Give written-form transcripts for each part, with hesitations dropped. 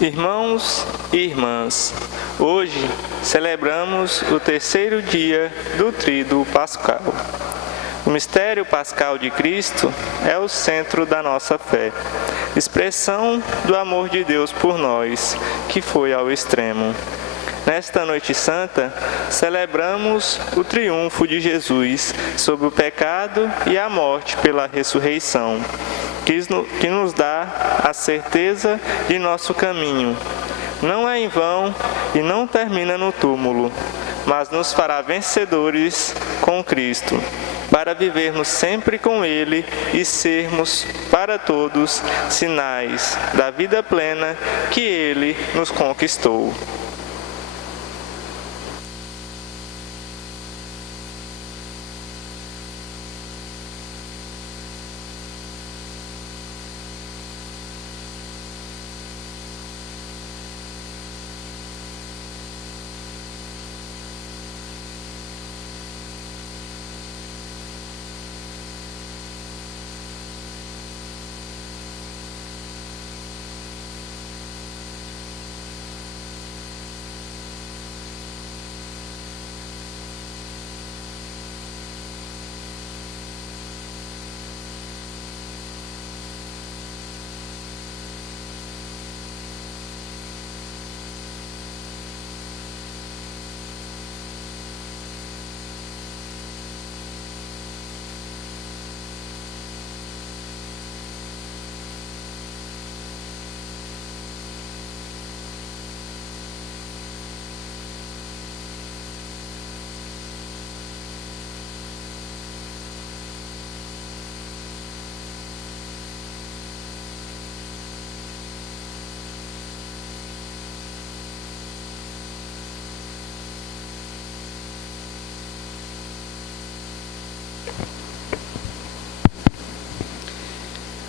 Irmãos e irmãs, hoje celebramos o terceiro dia do Tríduo Pascal. O mistério pascal de Cristo é o centro da nossa fé, expressão do amor de Deus por nós, que foi ao extremo. Nesta Noite Santa, celebramos o triunfo de Jesus sobre o pecado e a morte pela ressurreição, que nos dá a certeza de nosso caminho. Não é em vão e não termina no túmulo, mas nos fará vencedores com Cristo, para vivermos sempre com Ele e sermos, para todos, sinais da vida plena que Ele nos conquistou.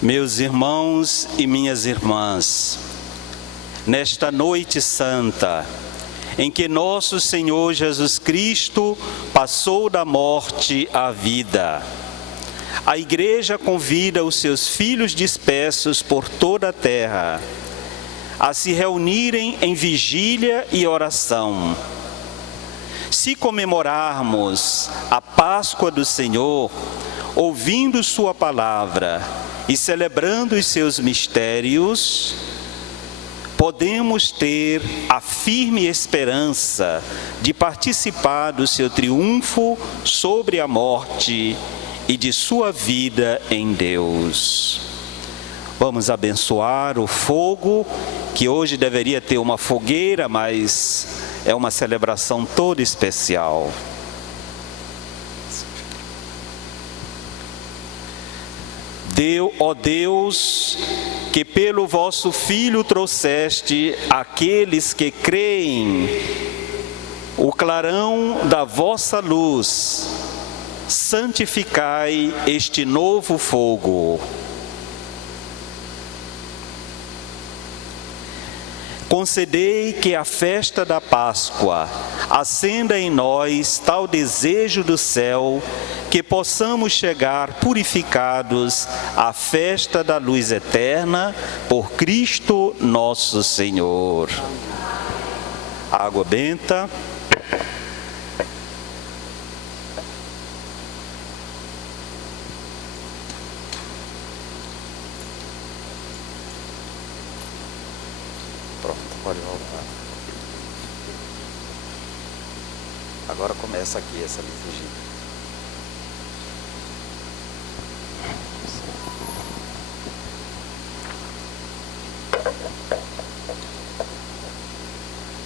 Meus irmãos e minhas irmãs, nesta noite santa, em que nosso Senhor Jesus Cristo passou da morte à vida, a Igreja convida os seus filhos dispersos por toda a terra a se reunirem em vigília e oração. Se comemorarmos a Páscoa do Senhor, ouvindo sua palavra e celebrando os seus mistérios, podemos ter a firme esperança de participar do seu triunfo sobre a morte e de sua vida em Deus. Vamos abençoar o fogo, que hoje deveria ter uma fogueira, mas é uma celebração toda especial. Ó Deus, que pelo vosso Filho trouxeste àqueles que creem o clarão da vossa luz, santificai este novo fogo. Concedei que a festa da Páscoa acenda em nós tal desejo do céu, que possamos chegar purificados à festa da luz eterna, por Cristo nosso Senhor. Água benta. Pronto, pode voltar. Agora começa aqui essa liturgia.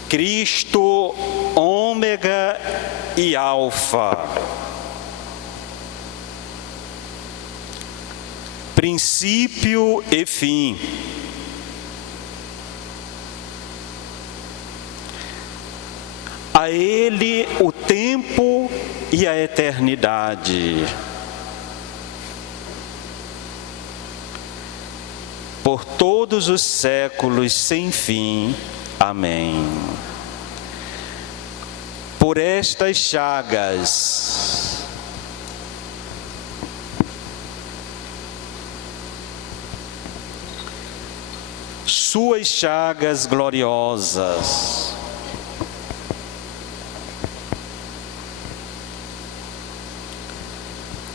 Cristo, ômega e alfa, princípio e fim, a Ele o tempo e a eternidade. Por todos os séculos sem fim. Amém. Por estas chagas, suas chagas gloriosas.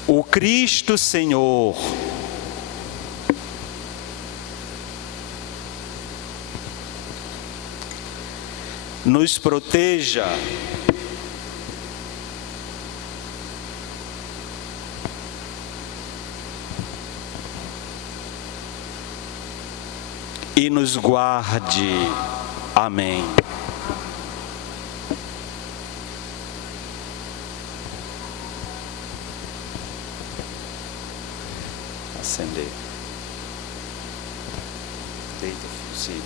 O Cristo Senhor nos proteja e nos guarde. Amém. Acender. Deita o fuzil.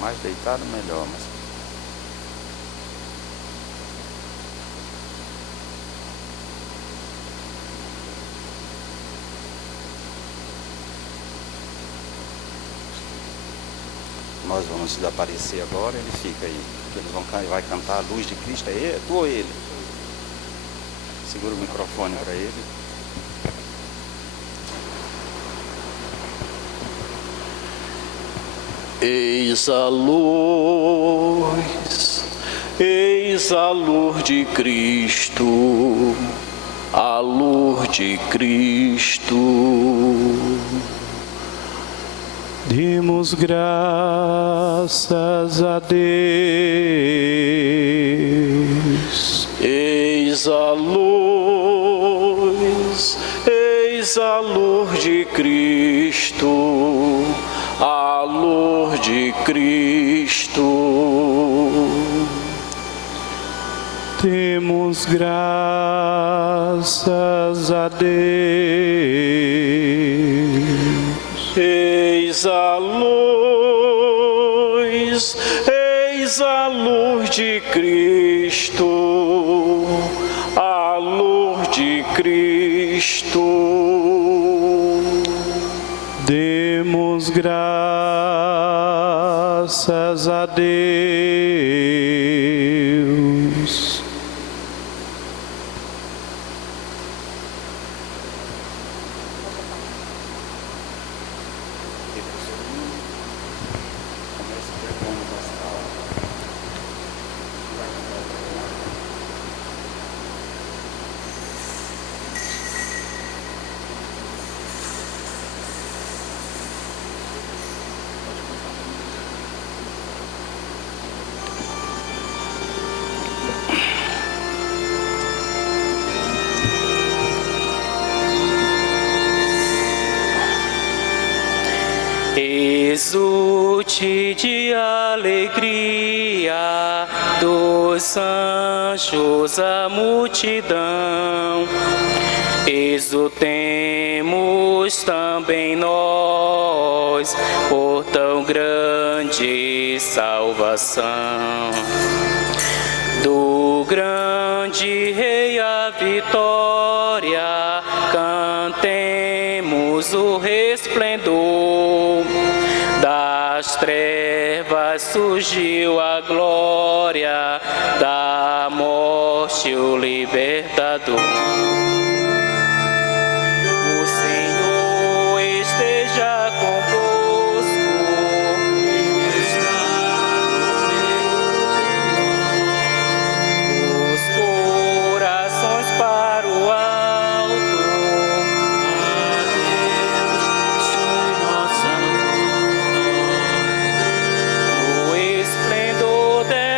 Mais deitado, melhor, mas nós vamos desaparecer agora, ele fica aí, porque eles vão vai cantar a luz de Cristo. É tu ou ele? Segura o microfone para ele. Eis a luz de Cristo, a luz de Cristo. Demos graças a Deus. Eis a luz de Cristo, a luz de Cristo. Demos graças a Deus. Eis a luz de Cristo, a luz de Cristo. Demos graças a Deus. Exulte de alegria dos anjos a multidão. Exultemos também nós por tão grande salvação. Do grande Rei a vitória, cantemos o resplendor. Das trevas surgiu a glória, da morte o libertador. O Senhor esteja convosco, Ele está no meio de nós. Os corações para o alto, a Deus foi nossa luz. O esplendor dela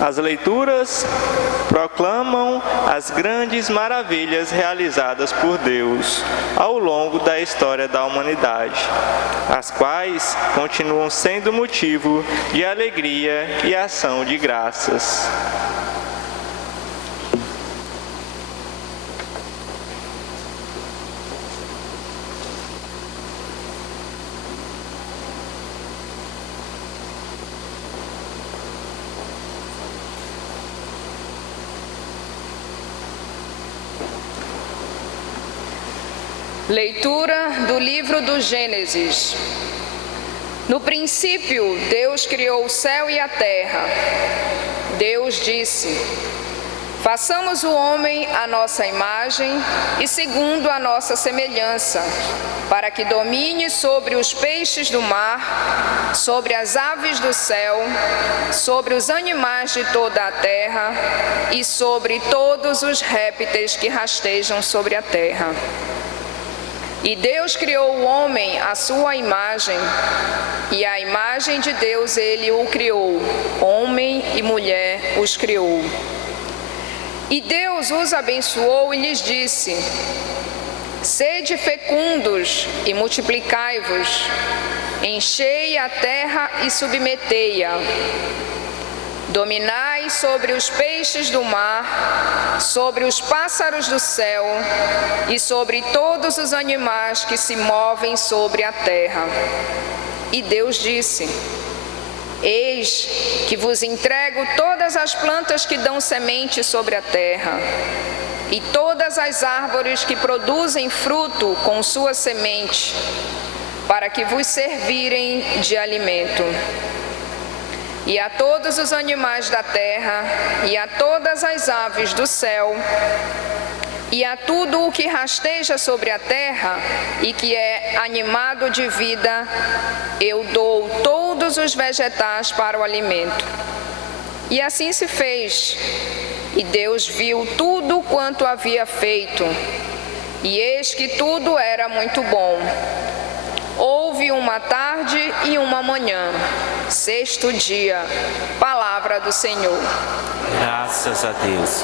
As leituras proclamam as grandes maravilhas realizadas por Deus ao longo da história da humanidade, as quais continuam sendo motivo de alegria e ação de graças. Leitura do livro do Gênesis. No princípio, Deus criou o céu e a terra. Deus disse: façamos o homem à nossa imagem e segundo a nossa semelhança, para que domine sobre os peixes do mar, sobre as aves do céu, sobre os animais de toda a terra e sobre todos os répteis que rastejam sobre a terra. E Deus criou o homem à sua imagem, e à imagem de Deus ele o criou, homem e mulher os criou. E Deus os abençoou e lhes disse: sede fecundos e multiplicai-vos, enchei a terra e submetei-a. Dominai sobre os peixes do mar, sobre os pássaros do céu e sobre todos os animais que se movem sobre a terra. E Deus disse: eis que vos entrego todas as plantas que dão semente sobre a terra, e todas as árvores que produzem fruto com sua semente, para que vos servirem de alimento. E a todos os animais da terra, e a todas as aves do céu, e a tudo o que rasteja sobre a terra e que é animado de vida, eu dou todos os vegetais para o alimento. E assim se fez. E Deus viu tudo quanto havia feito, e eis que tudo era muito bom. Houve uma tarde e uma manhã, sexto dia. Palavra do Senhor. Graças a Deus.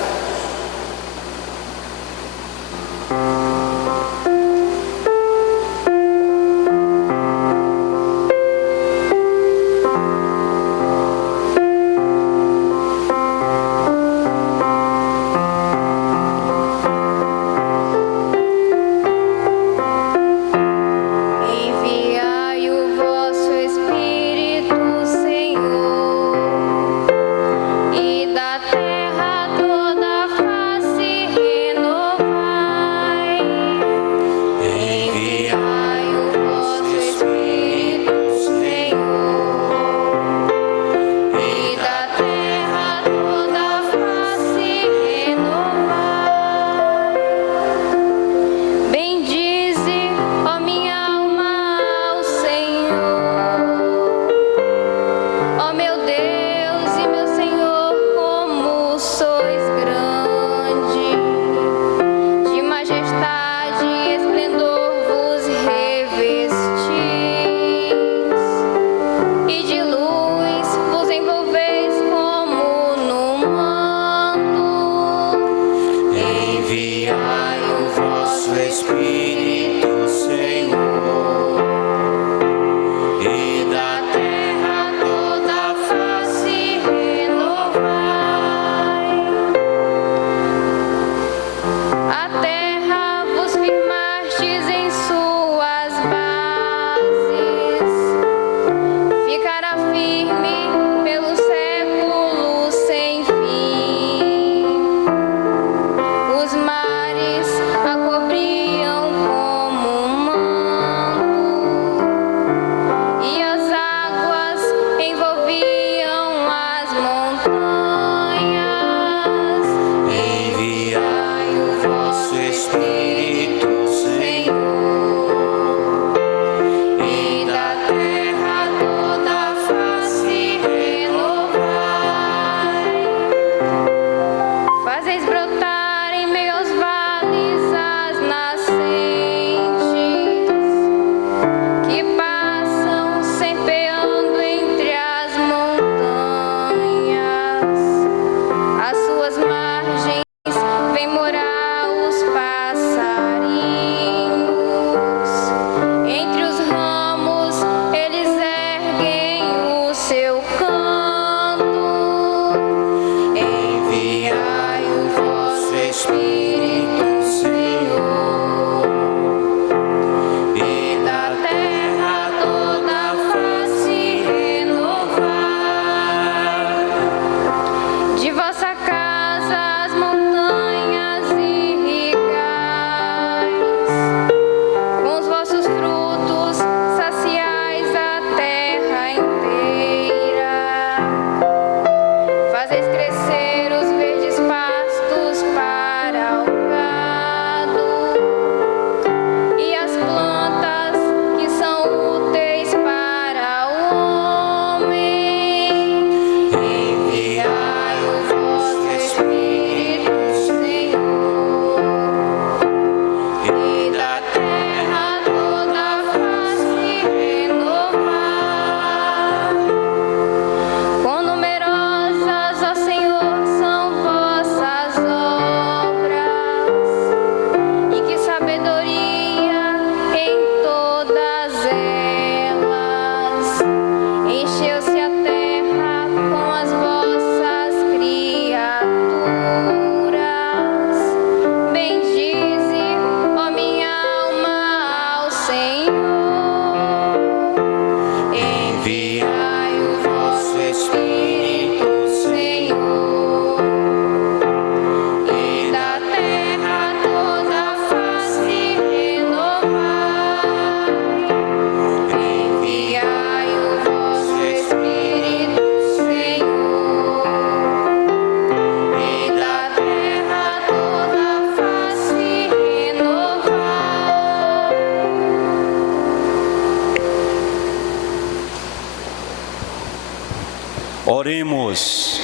Oremos.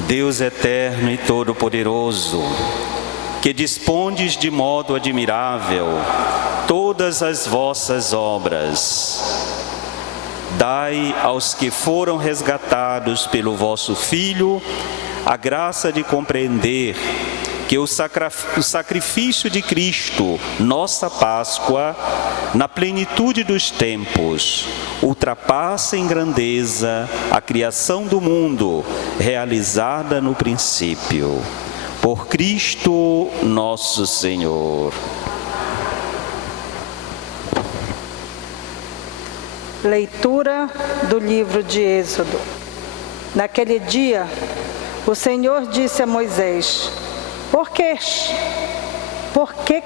Deus eterno e todo-poderoso, que dispondes de modo admirável todas as vossas obras, dai aos que foram resgatados pelo vosso Filho a graça de compreender que o sacrifício de Cristo, nossa Páscoa, na plenitude dos tempos, ultrapassa em grandeza a criação do mundo, realizada no princípio. Por Cristo nosso Senhor. Leitura do livro de Êxodo. Naquele dia, o Senhor disse a Moisés: Por que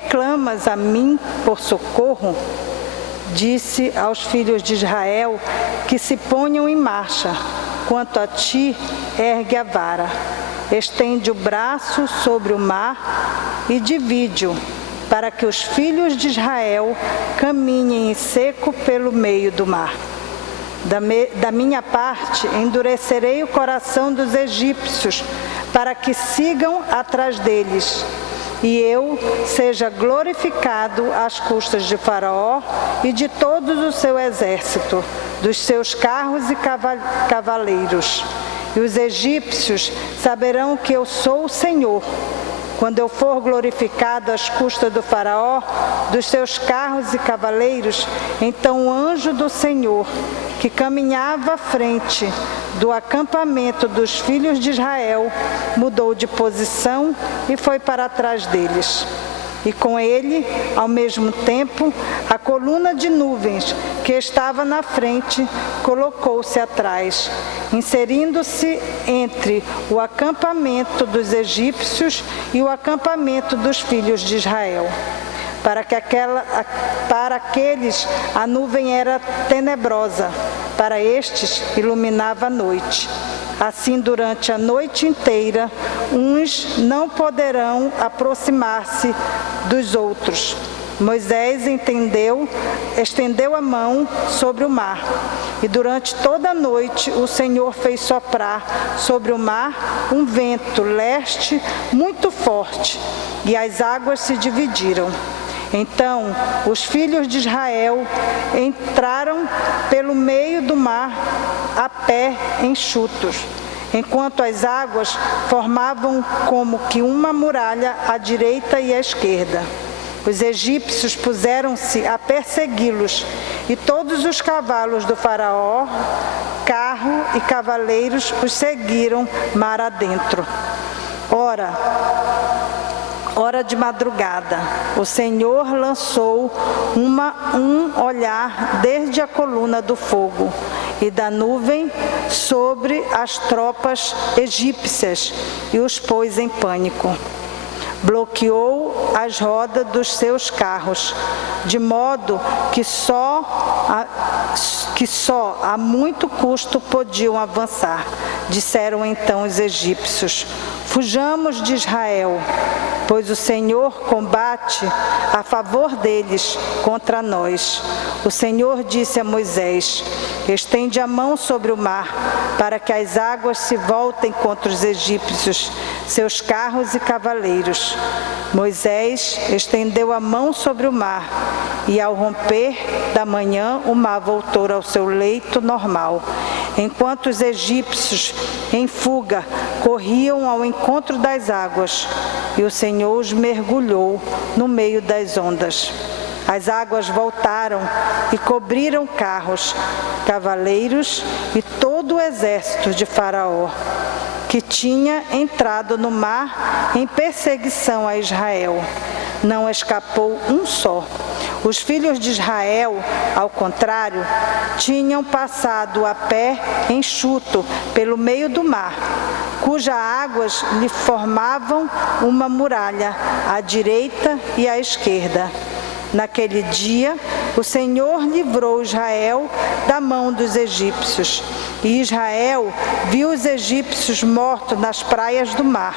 clamas a mim por socorro? Disse aos filhos de Israel que se ponham em marcha. Quanto a ti, ergue a vara, estende o braço sobre o mar e divide-o, para que os filhos de Israel caminhem em seco pelo meio do mar. Da minha parte, endurecerei o coração dos egípcios, para que sigam atrás deles, e eu seja glorificado às custas de Faraó e de todo o seu exército, dos seus carros e cavaleiros. E os egípcios saberão que eu sou o Senhor, quando eu for glorificado às custas do Faraó, dos seus carros e cavaleiros. Então o anjo do Senhor, que caminhava à frente do acampamento dos filhos de Israel, mudou de posição e foi para trás deles. E com ele, ao mesmo tempo, a coluna de nuvens que estava na frente colocou-se atrás, inserindo-se entre o acampamento dos egípcios e o acampamento dos filhos de Israel. Para aqueles, a nuvem era tenebrosa, para estes, iluminava a noite. Assim, durante a noite inteira, uns não poderão aproximar-se dos outros. Moisés estendeu a mão sobre o mar, e durante toda a noite o Senhor fez soprar sobre o mar um vento leste muito forte, e as águas se dividiram. Então os filhos de Israel entraram pelo meio do mar a pé enxutos, enquanto as águas formavam como que uma muralha à direita e à esquerda. Os egípcios puseram-se a persegui-los, e todos os cavalos do Faraó, carro e cavaleiros, os seguiram mar adentro. Hora de madrugada, o Senhor lançou um olhar desde a coluna do fogo e da nuvem sobre as tropas egípcias e os pôs em pânico. Bloqueou as rodas dos seus carros, de modo que só a muito custo podiam avançar. Disseram então os egípcios: Fujamos de Israel, pois o Senhor combate a favor deles contra nós. O Senhor disse a Moisés: Estende a mão sobre o mar, para que as águas se voltem contra os egípcios, seus carros e cavaleiros. Moisés estendeu a mão sobre o mar, e ao romper da manhã o mar voltou ao seu leito normal, enquanto os egípcios, em fuga, corriam ao encontro das águas, e o Senhor os mergulhou no meio das ondas. As águas voltaram e cobriram carros, cavaleiros e todo o exército de Faraó, que tinha entrado no mar em perseguição a Israel. Não escapou um só. Os filhos de Israel, ao contrário, tinham passado a pé enxuto pelo meio do mar, cujas águas lhe formavam uma muralha à direita e à esquerda. Naquele dia, O Senhor livrou Israel da mão dos egípcios. E Israel viu os egípcios mortos nas praias do mar.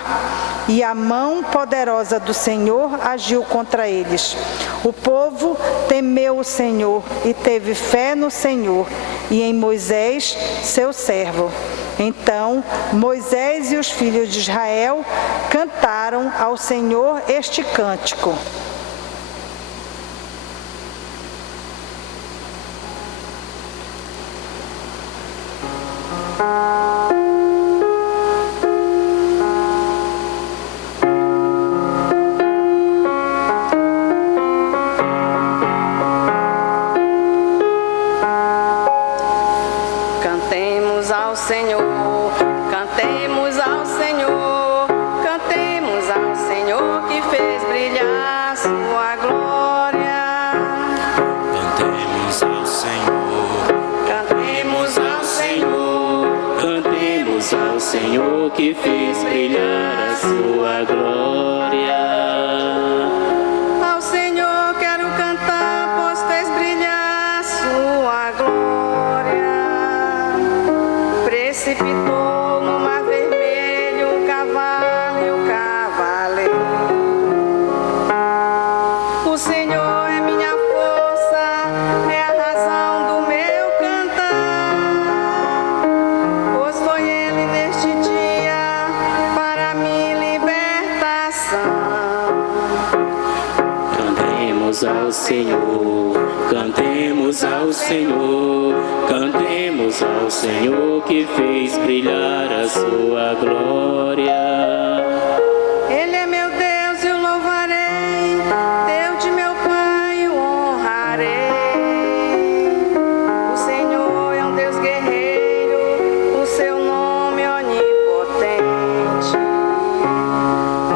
E a mão poderosa do Senhor agiu contra eles. O povo temeu o Senhor e teve fé no Senhor e em Moisés, seu servo. Então Moisés e os filhos de Israel cantaram ao Senhor este cântico. Cantemos ao Senhor, cantemos ao Senhor, cantemos ao Senhor que fez brilhar sua glória. Cantemos ao Senhor, Cantemos ao Senhor, Cantemos ao Senhor que fez brilhar a sua glória. ao Senhor quero cantar, pois fez brilhar sua glória. Precipitou no mar vermelho o cavalo e o cavaleiro. O Senhor é minha força, é a razão do meu cantar. Pois foi Ele neste dia para minha libertação. Cantemos ao Senhor, cantemos ao Senhor, cantemos ao Senhor que fez brilhar a sua glória. Ele é meu Deus e o louvarei, Deus de meu Pai o honrarei. O Senhor é um Deus guerreiro, o seu nome é onipotente.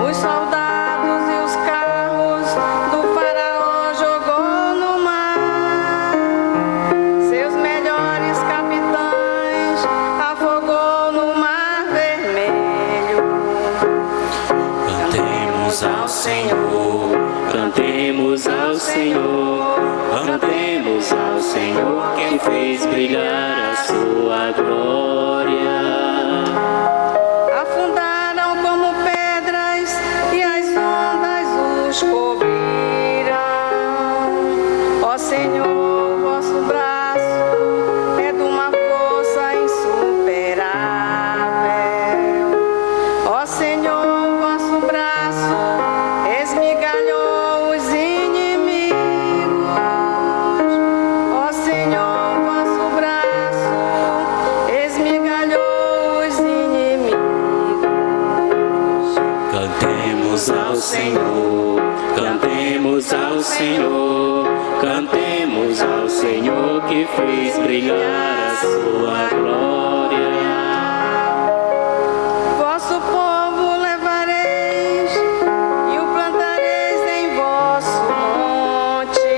Os soldados e os carros do faraó jogou no mar. Seus melhores capitães afogou no mar vermelho. Cantemos ao Senhor, cantemos ao Senhor, cantemos ao Senhor que fez brilhar a sua glória. Afundaram como pedras e as ondas os cobriram. Ó Senhor, vosso braço é de uma força insuperável. Ó Senhor, vosso braço esmigalhou os inimigos. Ó Senhor, vosso braço esmigalhou os inimigos. Cantemos ao Senhor, cantemos ao Senhor, cantemos ao Senhor que fez brilhar a sua glória. Vosso povo levareis e o plantareis em vosso monte,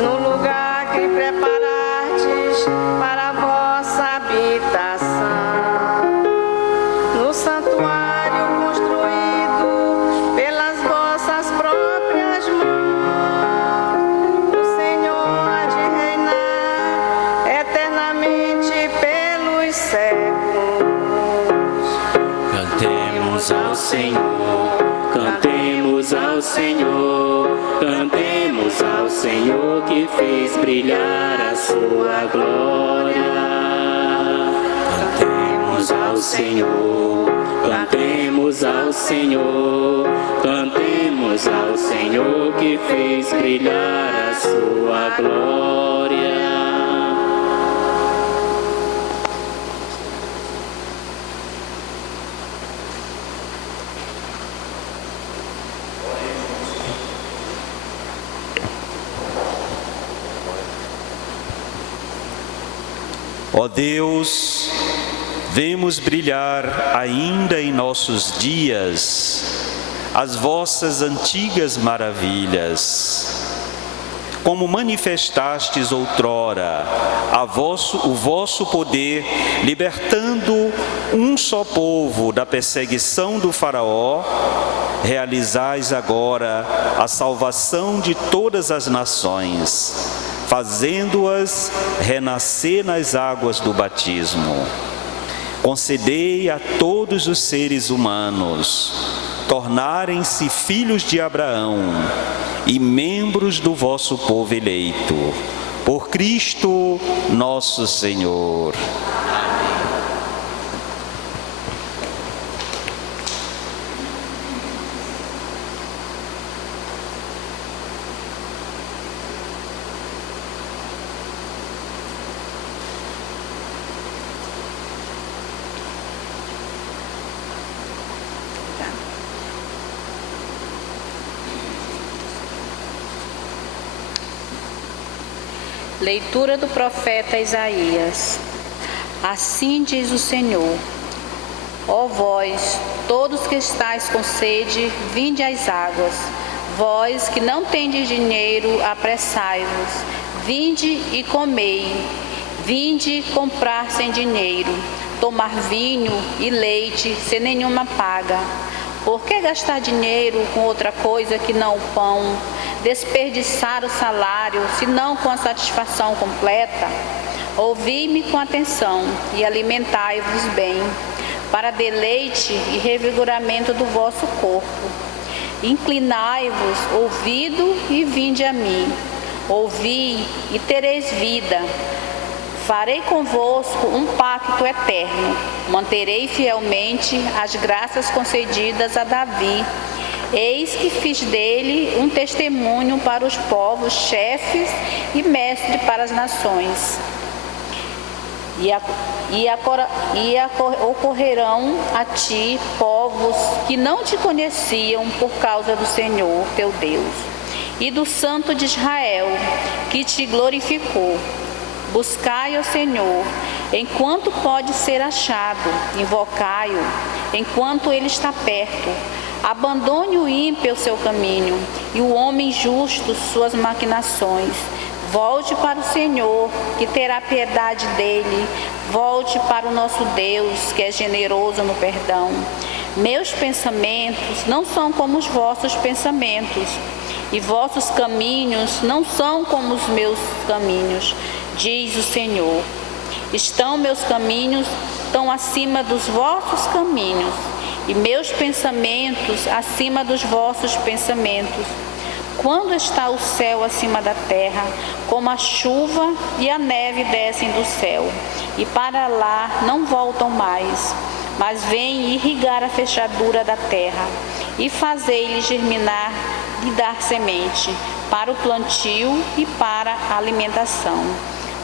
no lugar que preparastes para a vossa habitação, no santuário construído pelas vossas próprias mãos. O Senhor há de reinar eternamente pelos séculos. Cantemos ao Senhor, cantemos ao Senhor, cantemos ao Senhor que fez brilhar a sua glória. Cantemos ao Senhor, cantemos ao Senhor, cantemos ao Senhor que fez brilhar a sua glória. Ó Deus, vemos brilhar ainda em nossos dias as vossas antigas maravilhas. Como manifestastes outrora o vosso poder, libertando um só povo da perseguição do faraó, realizais agora a salvação de todas as nações, fazendo-as renascer nas águas do batismo. Concedei a todos os seres humanos tornarem-se filhos de Abraão e membros do vosso povo eleito, por Cristo nosso Senhor. Leitura do profeta Isaías. Assim diz o Senhor: ó vós, todos que estáis com sede, vinde às águas. Vós que não tendes dinheiro, apressai-vos. Vinde e comei. Vinde comprar sem dinheiro, tomar vinho e leite sem nenhuma paga. Por que gastar dinheiro com outra coisa que não o pão? Desperdiçar o salário, senão com a satisfação completa? Ouvi-me com atenção e alimentai-vos bem, para deleite e revigoramento do vosso corpo. Inclinai-vos, ouvido, e vinde a mim. Ouvi e tereis vida. Farei convosco um pacto eterno. Manterei fielmente as graças concedidas a Davi. Eis que fiz dele um testemunho para os povos, chefes e mestre para as nações. Ocorrerão a ti povos que não te conheciam por causa do Senhor teu Deus e do Santo de Israel, que te glorificou. Buscai ao Senhor, enquanto pode ser achado, invocai-o, enquanto ele está perto. Abandone o ímpio o seu caminho, e o homem justo suas maquinações. Volte para o Senhor, que terá piedade dele. Volte para o nosso Deus, que é generoso no perdão. Meus pensamentos não são como os vossos pensamentos, e vossos caminhos não são como os meus caminhos, diz o Senhor. Estão meus caminhos tão acima dos vossos caminhos, e meus pensamentos acima dos vossos pensamentos. Quando está o céu acima da terra, como a chuva e a neve descem do céu, e para lá não voltam mais, mas vêm irrigar a fechadura da terra, e fazei-lhe germinar e dar semente, para o plantio e para a alimentação.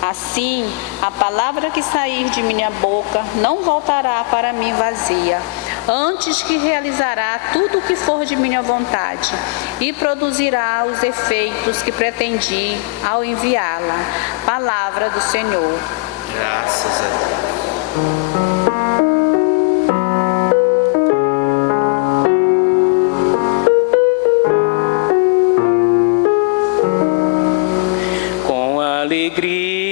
Assim, a palavra que sair de minha boca não voltará para mim vazia, antes que realizará tudo o que for de minha vontade e produzirá os efeitos que pretendi ao enviá-la. Palavra do Senhor. Graças a Deus. Com alegria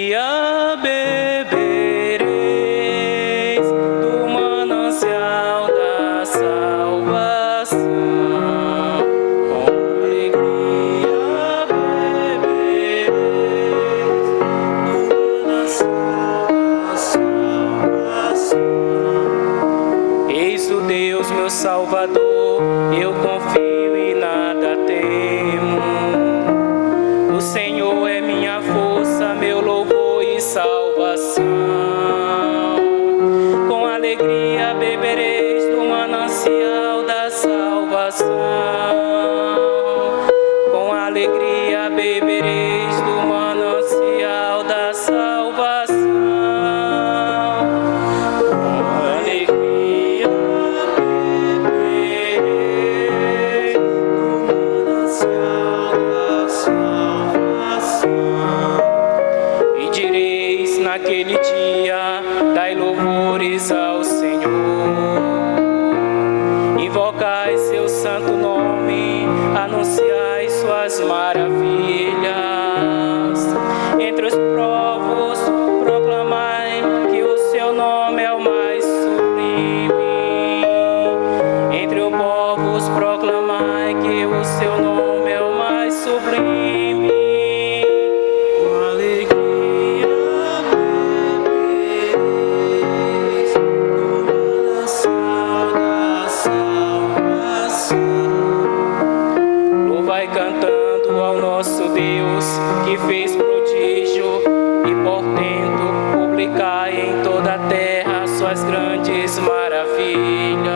grandes maravilhas.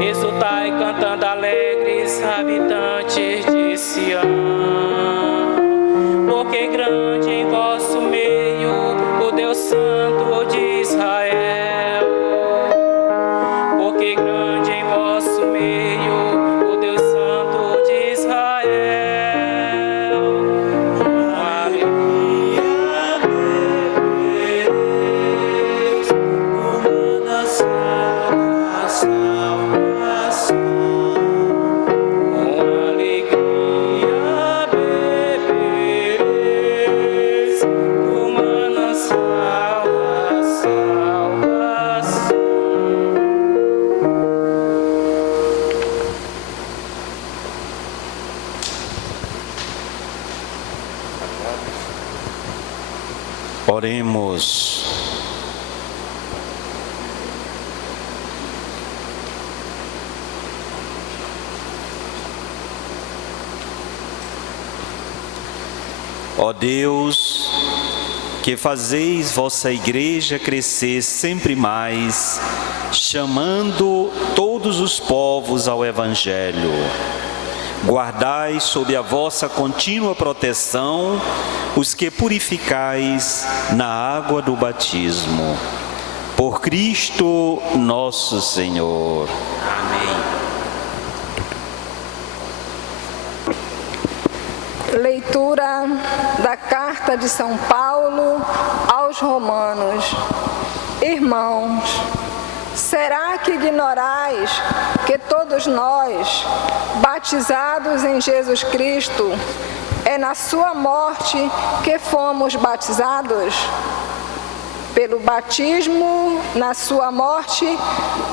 Exultai cantando alegres, habitantes de Sião, porque grande em vosso meio o Deus Santo de Israel. Porque grande em vosso meio o Deus Santo de Israel. Oremos. Ó Deus, que fazeis vossa igreja crescer sempre mais, chamando todos os povos ao Evangelho, guardai sob a vossa contínua proteção os que purificais na água do batismo. Por Cristo nosso Senhor. Amém. Leitura da Carta de São Paulo aos Romanos. Irmãos, será que ignorais que todos nós, batizados em Jesus Cristo, é na sua morte que fomos batizados? Pelo batismo, na sua morte,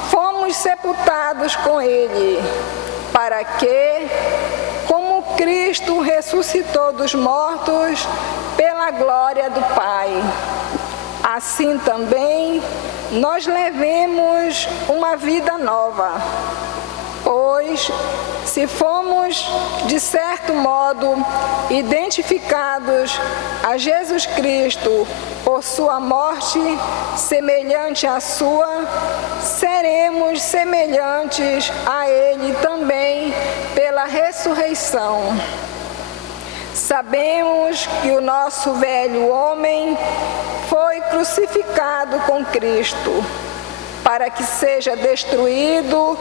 fomos sepultados com Ele, para que, como Cristo ressuscitou dos mortos pela glória do Pai, assim também nós levemos uma vida nova. Pois, se fomos, de certo modo, identificados a Jesus Cristo por sua morte, semelhante à sua, seremos semelhantes a Ele também pela ressurreição. Sabemos que o nosso velho homem foi crucificado com Cristo, para que seja destruído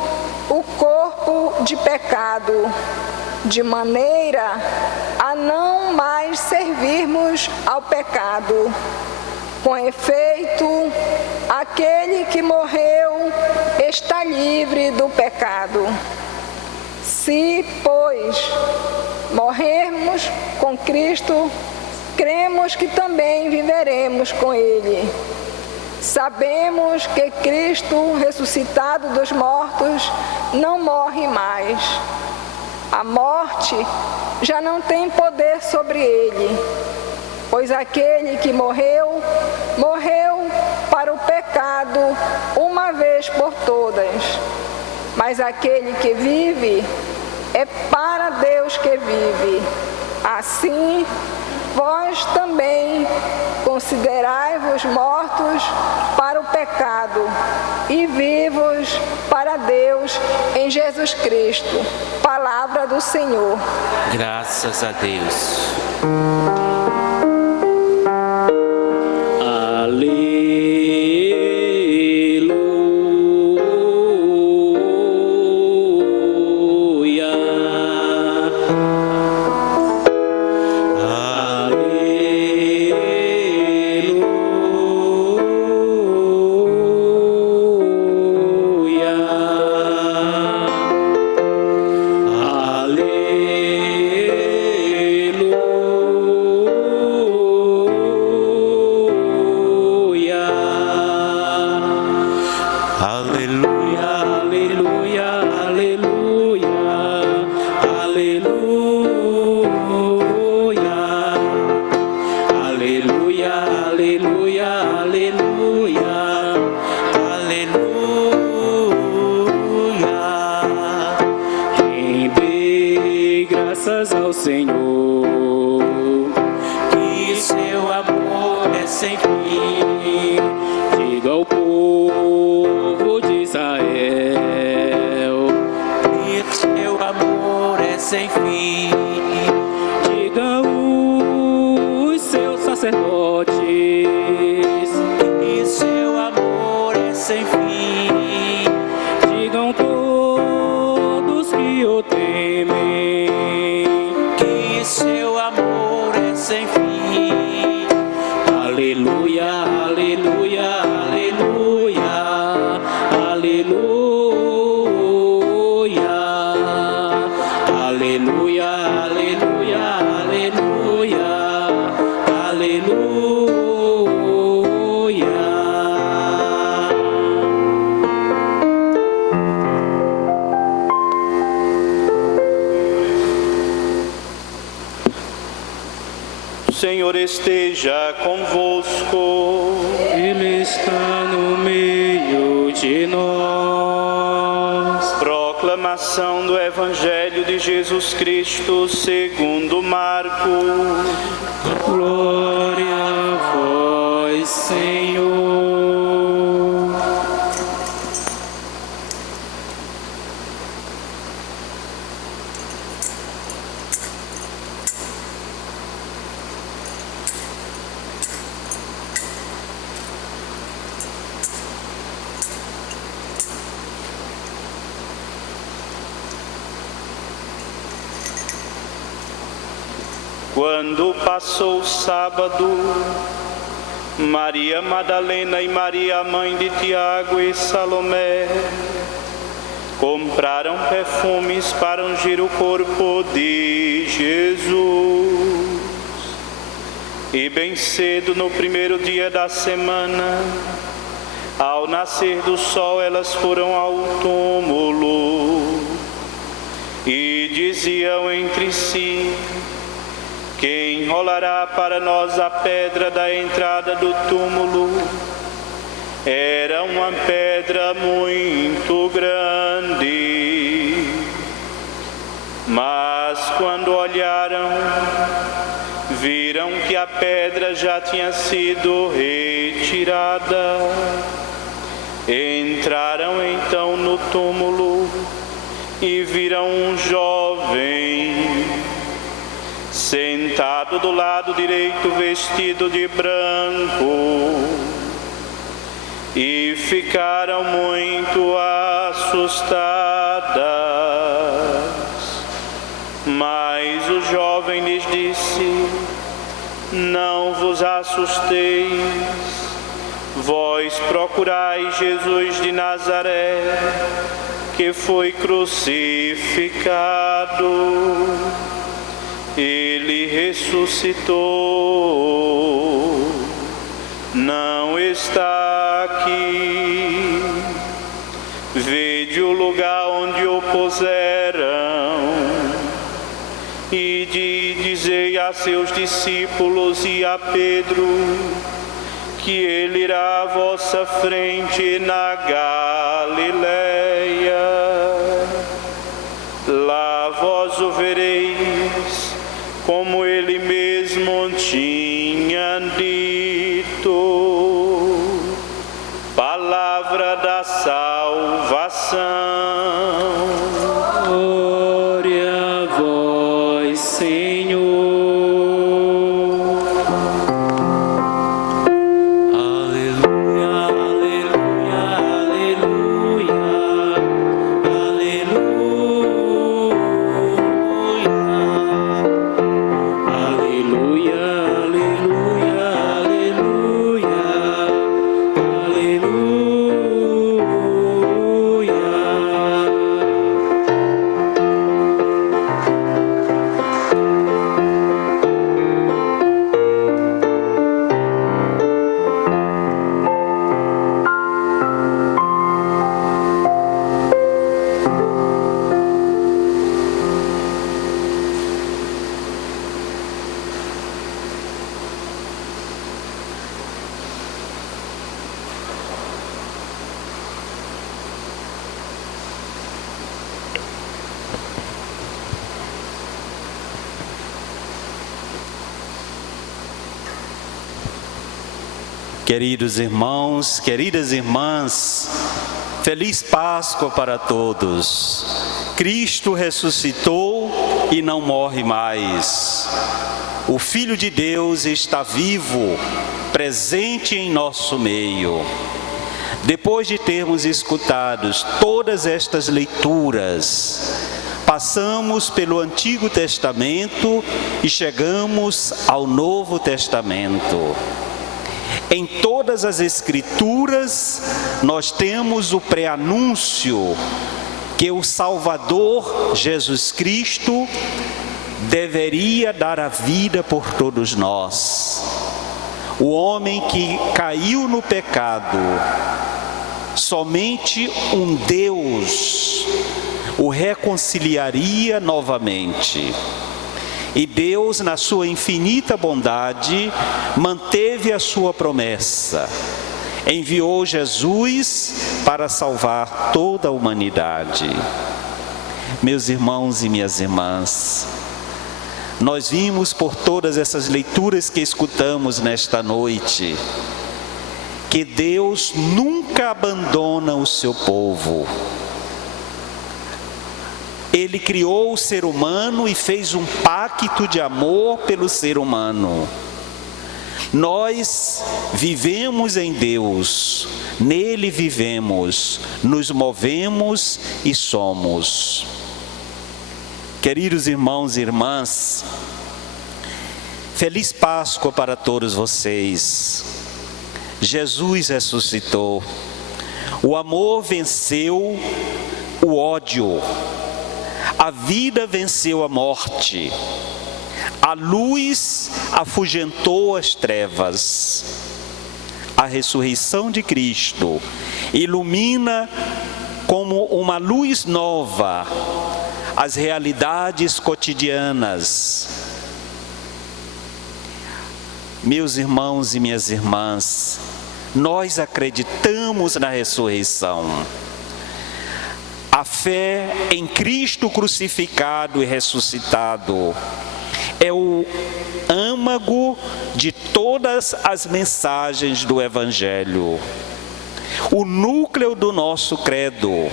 o corpo de pecado, de maneira a não mais servirmos ao pecado. Com efeito, aquele que morreu está livre do pecado. Se, pois, morrermos com Cristo, cremos que também viveremos com Ele. Sabemos que Cristo, ressuscitado dos mortos, não morre mais. A morte já não tem poder sobre ele, pois aquele que morreu, morreu para o pecado uma vez por todas. Mas aquele que vive é para Deus que vive. Assim, vós também considerai-vos mortos para o pecado e vivos para Deus em Jesus Cristo. Palavra do Senhor. Graças a Deus. Aleluia. aleluia, aleluia, aleluia, aleluia, aleluia, aleluia, aleluia, aleluia. O Senhor esteja convosco. Ele está no meio de nós. Proclamação do Evangelho de Jesus Cristo segundo Marcos. Glória a vós, Senhor. Quando passou o sábado, Maria Madalena e Maria, mãe de Tiago e Salomé, compraram perfumes para ungir o corpo de Jesus. E bem cedo, no primeiro dia da semana, ao nascer do sol, elas foram ao túmulo e diziam entre si: quem rolará para nós a pedra da entrada do túmulo? Era uma pedra muito grande. Mas quando olharam, viram que a pedra já tinha sido retirada. Entraram então no túmulo e viram um jovem sentado do lado direito, vestido de branco, e ficaram muito assustadas. Mas o jovem lhes disse: não vos assusteis, vós procurais Jesus de Nazaré, que foi crucificado. Ele ressuscitou, não está aqui. Vede o lugar onde o puseram e dizei a seus discípulos e a Pedro que ele irá à vossa frente na Galileia. Lá vós o vereis, como ele mesmo tinha dito. Palavra da salvação. Glória a vós, Senhor. Aleluia, aleluia, aleluia, aleluia, aleluia, aleluia, Queridos irmãos, queridas irmãs, feliz Páscoa para todos. Cristo ressuscitou e não morre mais. O Filho de Deus está vivo, presente em nosso meio. Depois de termos escutado todas estas leituras, passamos pelo Antigo Testamento e chegamos ao Novo Testamento. Em todas as Escrituras, nós temos o pré-anúncio que o Salvador, Jesus Cristo, deveria dar a vida por todos nós. O homem que caiu no pecado, somente um Deus o reconciliaria novamente. E Deus, na sua infinita bondade, manteve a sua promessa. Enviou Jesus para salvar toda a humanidade. Meus irmãos e minhas irmãs, nós vimos por todas essas leituras que escutamos nesta noite, que Deus nunca abandona o seu povo. Ele criou o ser humano e fez um pacto de amor pelo ser humano. Nós vivemos em Deus, nele vivemos, nos movemos e somos. Queridos irmãos e irmãs, feliz Páscoa para todos vocês. Jesus ressuscitou. O amor venceu o ódio. A vida venceu a morte. A luz afugentou as trevas. A ressurreição de Cristo ilumina como uma luz nova as realidades cotidianas. Meus irmãos e minhas irmãs, nós acreditamos na ressurreição. A fé em Cristo crucificado e ressuscitado é o âmago de todas as mensagens do Evangelho, o núcleo do nosso credo.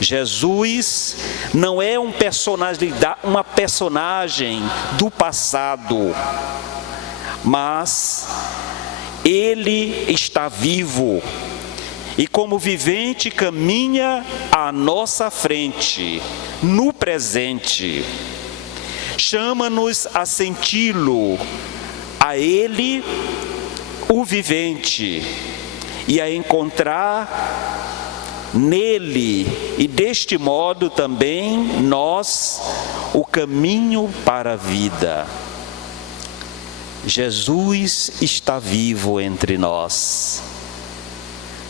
Jesus não é uma personagem do passado, mas Ele está vivo. E como vivente caminha à nossa frente, no presente. Chama-nos a senti-lo, a Ele, o vivente, e a encontrar nele, e deste modo também nós, o caminho para a vida. Jesus está vivo entre nós.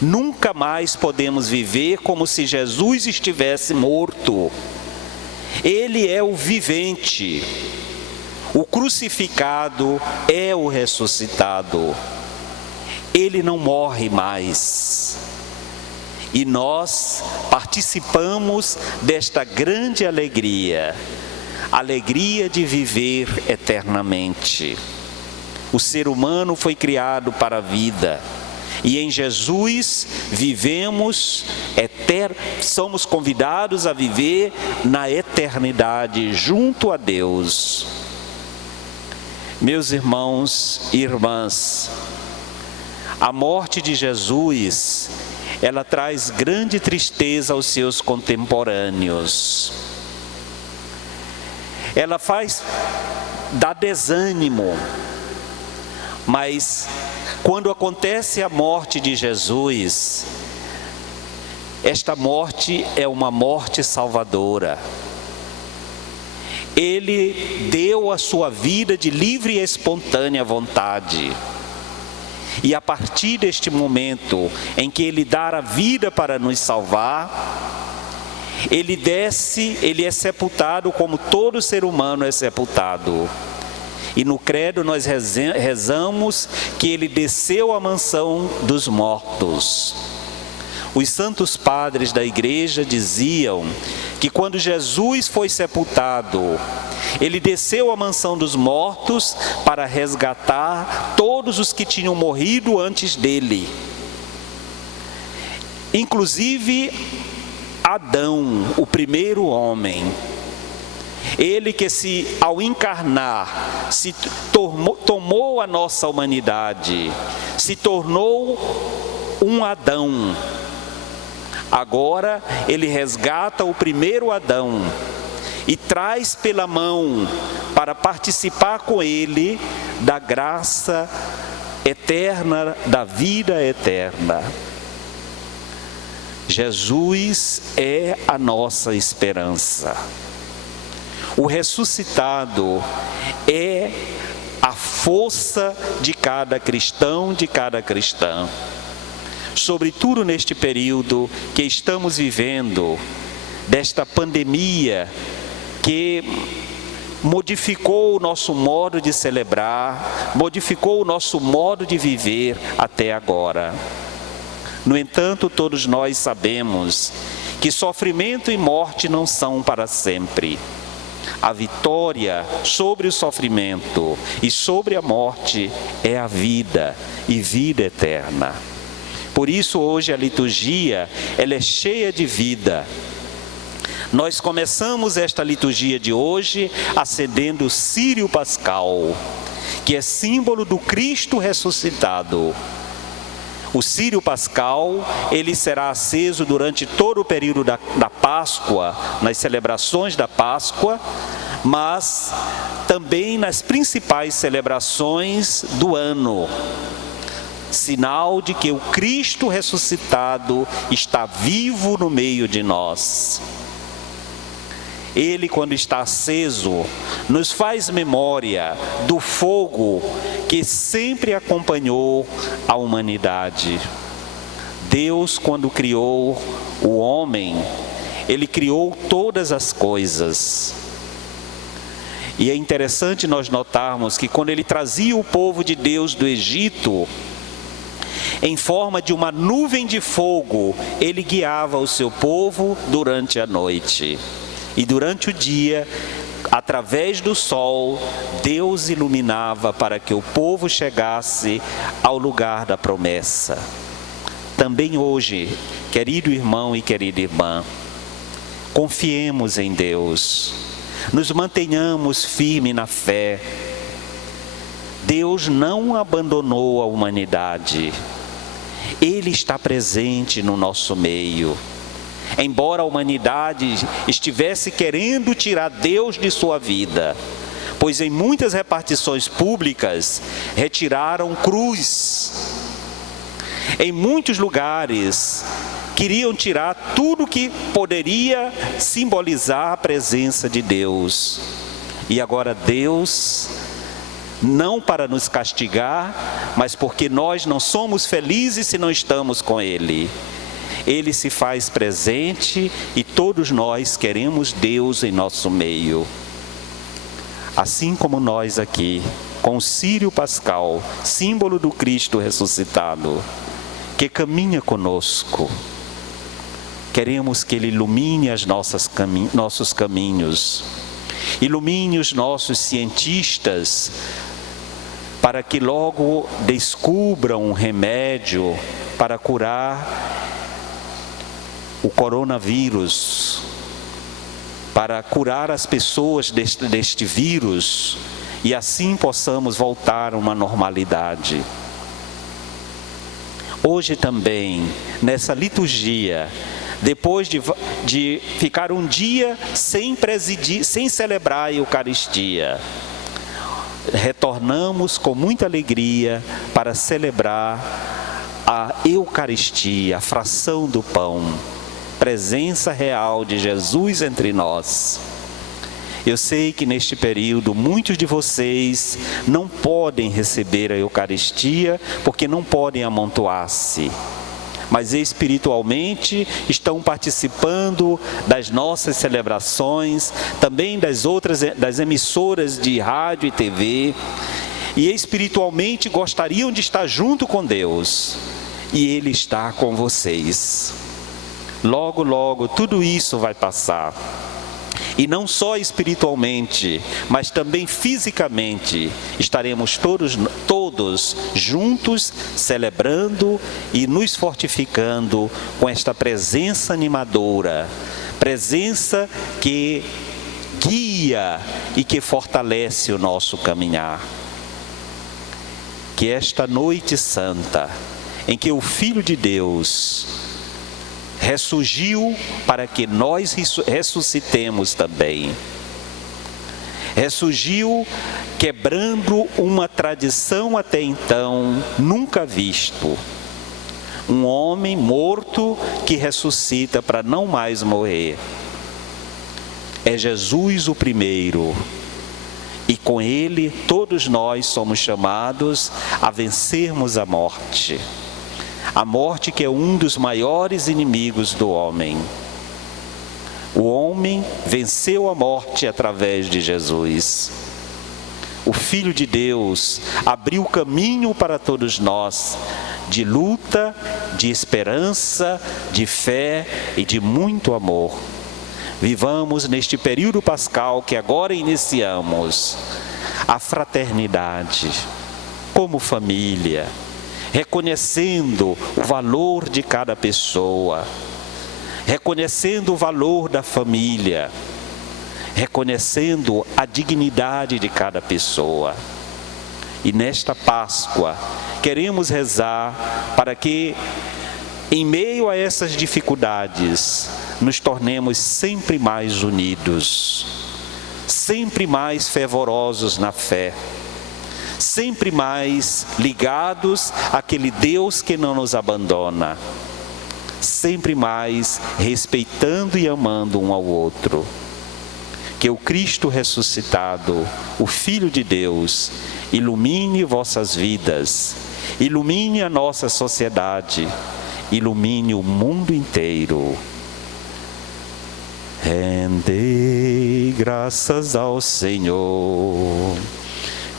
Nunca mais podemos viver como se Jesus estivesse morto. Ele é o vivente. O crucificado é o ressuscitado. Ele não morre mais. E nós participamos desta grande alegria, alegria de viver eternamente. O ser humano foi criado para a vida. E em Jesus vivemos, somos convidados a viver na eternidade junto a Deus. Meus irmãos e irmãs, a morte de Jesus, ela traz grande tristeza aos seus contemporâneos. Ela dá desânimo, mas quando acontece a morte de Jesus, esta morte é uma morte salvadora. Ele deu a sua vida de livre e espontânea vontade. E a partir deste momento em que Ele dá a vida para nos salvar, Ele é sepultado como todo ser humano é sepultado. E no credo nós rezamos que Ele desceu à mansão dos mortos. Os santos padres da igreja diziam que quando Jesus foi sepultado, Ele desceu à mansão dos mortos para resgatar todos os que tinham morrido antes dele. Inclusive Adão, o primeiro homem. Ele que ao encarnar, tomou a nossa humanidade, se tornou um Adão. Agora Ele resgata o primeiro Adão e traz pela mão para participar com Ele da graça eterna da vida eterna. Jesus é a nossa esperança. O ressuscitado é a força de cada cristão, de cada cristã. Sobretudo neste período que estamos vivendo, desta pandemia que modificou o nosso modo de celebrar, modificou o nosso modo de viver até agora. No entanto, todos nós sabemos que sofrimento e morte não são para sempre. A vitória sobre o sofrimento e sobre a morte é a vida e vida eterna. Por isso, hoje a liturgia, ela é cheia de vida. Nós começamos esta liturgia de hoje acendendo o círio pascal, que é símbolo do Cristo ressuscitado. O círio pascal, ele será aceso durante todo o período da Páscoa, nas celebrações da Páscoa, mas também nas principais celebrações do ano. Sinal de que o Cristo ressuscitado está vivo no meio de nós. Ele, quando está aceso, nos faz memória do fogo que sempre acompanhou a humanidade. Deus, quando criou o homem, Ele criou todas as coisas. E é interessante nós notarmos que quando Ele trazia o povo de Deus do Egito, em forma de uma nuvem de fogo, Ele guiava o seu povo durante a noite. E durante o dia, através do sol, Deus iluminava para que o povo chegasse ao lugar da promessa. Também hoje, querido irmão e querida irmã, confiemos em Deus, nos mantenhamos firmes na fé. Deus não abandonou a humanidade, Ele está presente no nosso meio. Embora a humanidade estivesse querendo tirar Deus de sua vida, pois em muitas repartições públicas retiraram cruz. Em muitos lugares queriam tirar tudo que poderia simbolizar a presença de Deus. E agora Deus, não para nos castigar, mas porque nós não somos felizes se não estamos com Ele. Ele se faz presente e todos nós queremos Deus em nosso meio. Assim como nós aqui, com o círio pascal, símbolo do Cristo ressuscitado, que caminha conosco, queremos que Ele ilumine nossos caminhos, ilumine os nossos cientistas, para que logo descubram um remédio para curar o coronavírus, para curar as pessoas deste vírus, e assim possamos voltar a uma normalidade. Hoje também, nessa liturgia, depois de ficar um dia sem presidir, sem celebrar a Eucaristia, retornamos com muita alegria para celebrar a Eucaristia, a fração do pão, presença real de Jesus entre nós. Eu sei que neste período muitos de vocês não podem receber a Eucaristia porque não podem amontoar-se, mas espiritualmente estão participando das nossas celebrações, também das emissoras de rádio e TV, e espiritualmente gostariam de estar junto com Deus, e Ele está com vocês. Logo, logo, tudo isso vai passar. E não só espiritualmente, mas também fisicamente, estaremos todos juntos, celebrando e nos fortificando com esta presença animadora, presença que guia e que fortalece o nosso caminhar. Que esta noite santa, em que o Filho de Deus ressurgiu para que nós ressuscitemos também. Ressurgiu quebrando uma tradição até então nunca visto. Um homem morto que ressuscita para não mais morrer. É Jesus o primeiro. E com ele todos nós somos chamados a vencermos a morte. A morte que é um dos maiores inimigos do homem. O homem venceu a morte através de Jesus. O Filho de Deus abriu caminho para todos nós, de luta, de esperança, de fé e de muito amor. Vivamos neste período pascal que agora iniciamos, a fraternidade, como família, reconhecendo o valor de cada pessoa, reconhecendo o valor da família, reconhecendo a dignidade de cada pessoa. E nesta Páscoa, queremos rezar para que, em meio a essas dificuldades, nos tornemos sempre mais unidos, sempre mais fervorosos na fé, sempre mais ligados àquele Deus que não nos abandona, sempre mais respeitando e amando um ao outro. Que o Cristo ressuscitado, o Filho de Deus, ilumine vossas vidas, ilumine a nossa sociedade, ilumine o mundo inteiro. Rendei graças ao Senhor,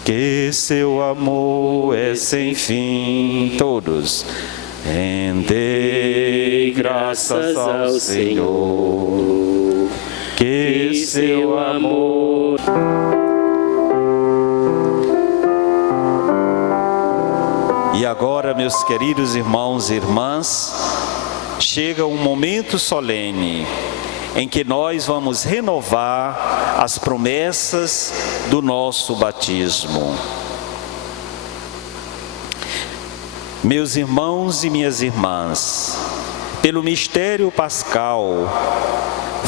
que seu amor é sem fim. Todos. Rendei graças ao Senhor, que seu amor... E agora, meus queridos irmãos e irmãs, chega um momento solene em que nós vamos renovar as promessas do nosso batismo. Meus irmãos e minhas irmãs, pelo mistério pascal,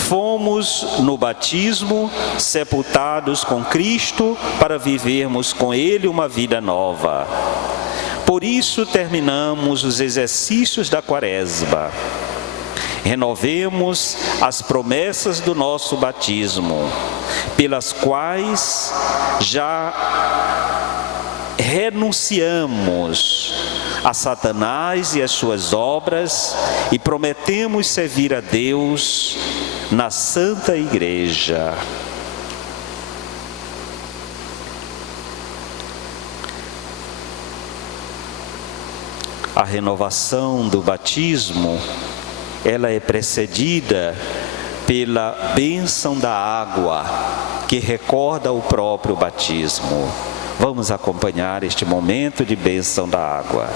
fomos no batismo sepultados com Cristo para vivermos com Ele uma vida nova. Por isso terminamos os exercícios da Quaresma. Renovemos as promessas do nosso batismo, pelas quais já renunciamos a Satanás e as suas obras e prometemos servir a Deus na Santa Igreja. A renovação do batismo, ela é precedida pela bênção da água, que recorda o próprio batismo. Vamos acompanhar este momento de bênção da água.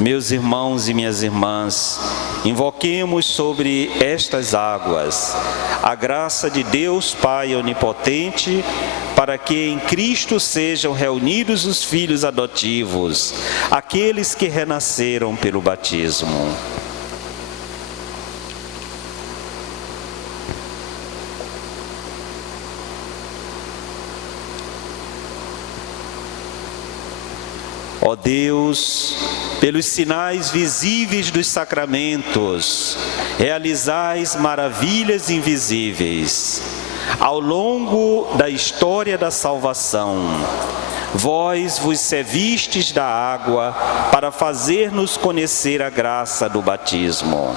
Meus irmãos e minhas irmãs, invoquemos sobre estas águas a graça de Deus Pai Onipotente, para que em Cristo sejam reunidos os filhos adotivos, aqueles que renasceram pelo batismo. Ó Deus, pelos sinais visíveis dos sacramentos, realizais maravilhas invisíveis. Ao longo da história da salvação, vós vos servistes da água para fazer-nos conhecer a graça do batismo.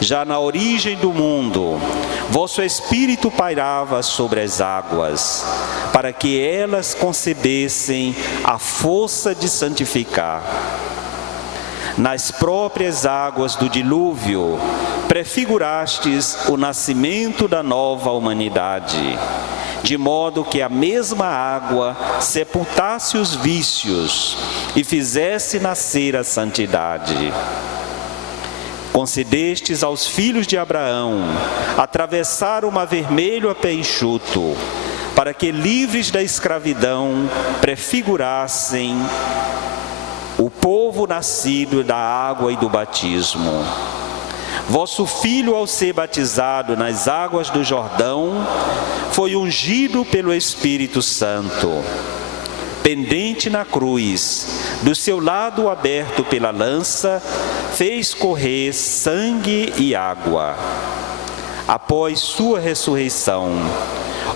Já na origem do mundo, vosso Espírito pairava sobre as águas, para que elas concebessem a força de santificar. Nas próprias águas do dilúvio, prefigurastes o nascimento da nova humanidade. de modo que a mesma água sepultasse os vícios e fizesse nascer a santidade. Concedestes aos filhos de Abraão atravessar o mar vermelho a pé enxuto, para que, livres da escravidão, prefigurassem o povo nascido da água e do batismo. Vosso filho, ao ser batizado nas águas do Jordão, foi ungido pelo Espírito Santo. Pendente na cruz, do seu lado aberto pela lança, fez correr sangue e água. Após sua ressurreição,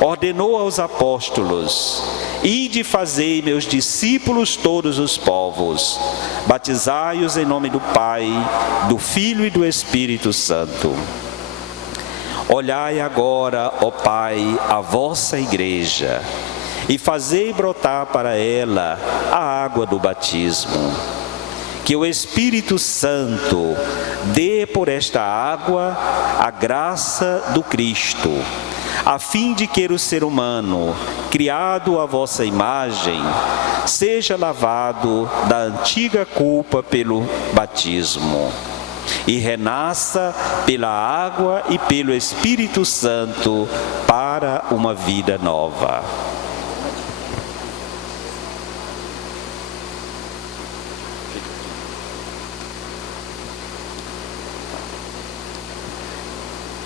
ordenou aos apóstolos: ide fazei meus discípulos todos os povos, batizai-os em nome do Pai, do Filho e do Espírito Santo. Olhai agora, ó Pai, a vossa igreja, e fazei brotar para ela a água do batismo. Que o Espírito Santo dê por esta água a graça do Cristo, a fim de que o ser humano, criado à vossa imagem, seja lavado da antiga culpa pelo batismo e renasça pela água e pelo Espírito Santo para uma vida nova.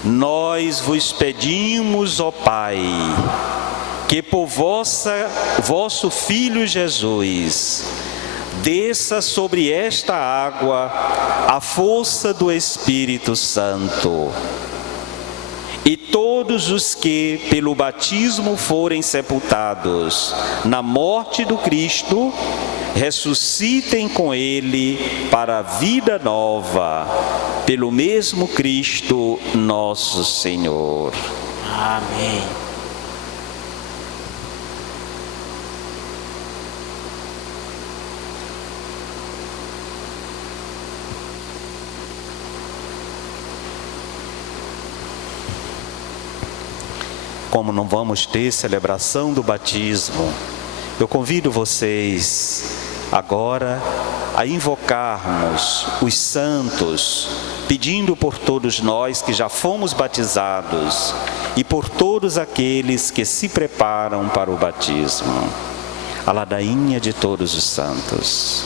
Nós vos pedimos, ó Pai, que por vosso Filho Jesus desça sobre esta água a força do Espírito Santo, e todos os que pelo batismo forem sepultados na morte do Cristo, ressuscitem com Ele para a vida nova, pelo mesmo Cristo nosso Senhor. Amém. Como não vamos ter celebração do batismo, eu convido vocês agora a invocarmos os santos, pedindo por todos nós que já fomos batizados e por todos aqueles que se preparam para o batismo. A ladainha de todos os santos.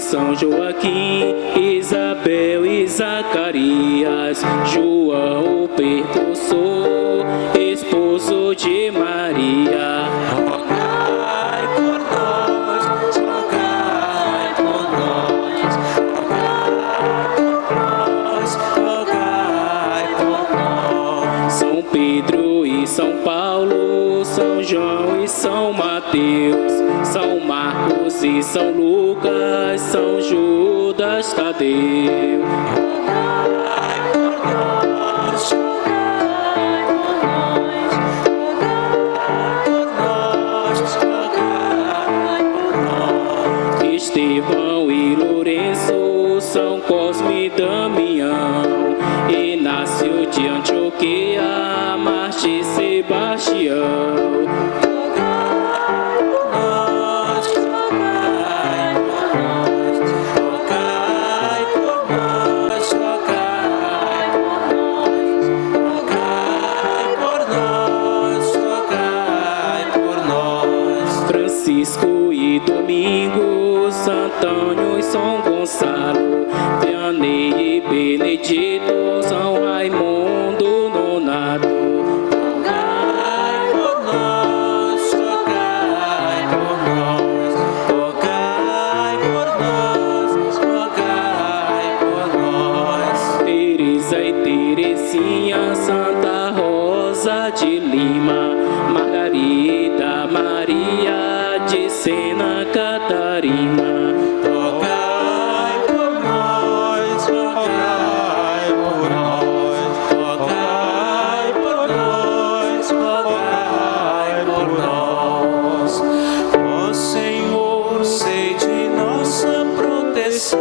São Joaquim, Isabel e Zacarias, João o precursor, esposo de Maria. Rogai por nós, rogai por nós, rogai por nós. São Pedro e São Paulo, São João e São Mateus, São Marcos e São Lucas, São Judas Tadeu. Rogai e Damião, Inácio de Antioquia, Marte Sebastião. Francisco e Domingos, Antônio e São Gonçalo, Vianney e Benedito, São Raimundo Nonato. Rogai por nós, rogai por nós, rogai por nós, rogai por nós. Teresa e Terezinha, Santa Rosa de Lima, Margarida, Maria de Sena Catarina. Rogai por nós, rogai por nós, rogai por nós, rogai por nós. Ó Senhor, sede nossa proteção,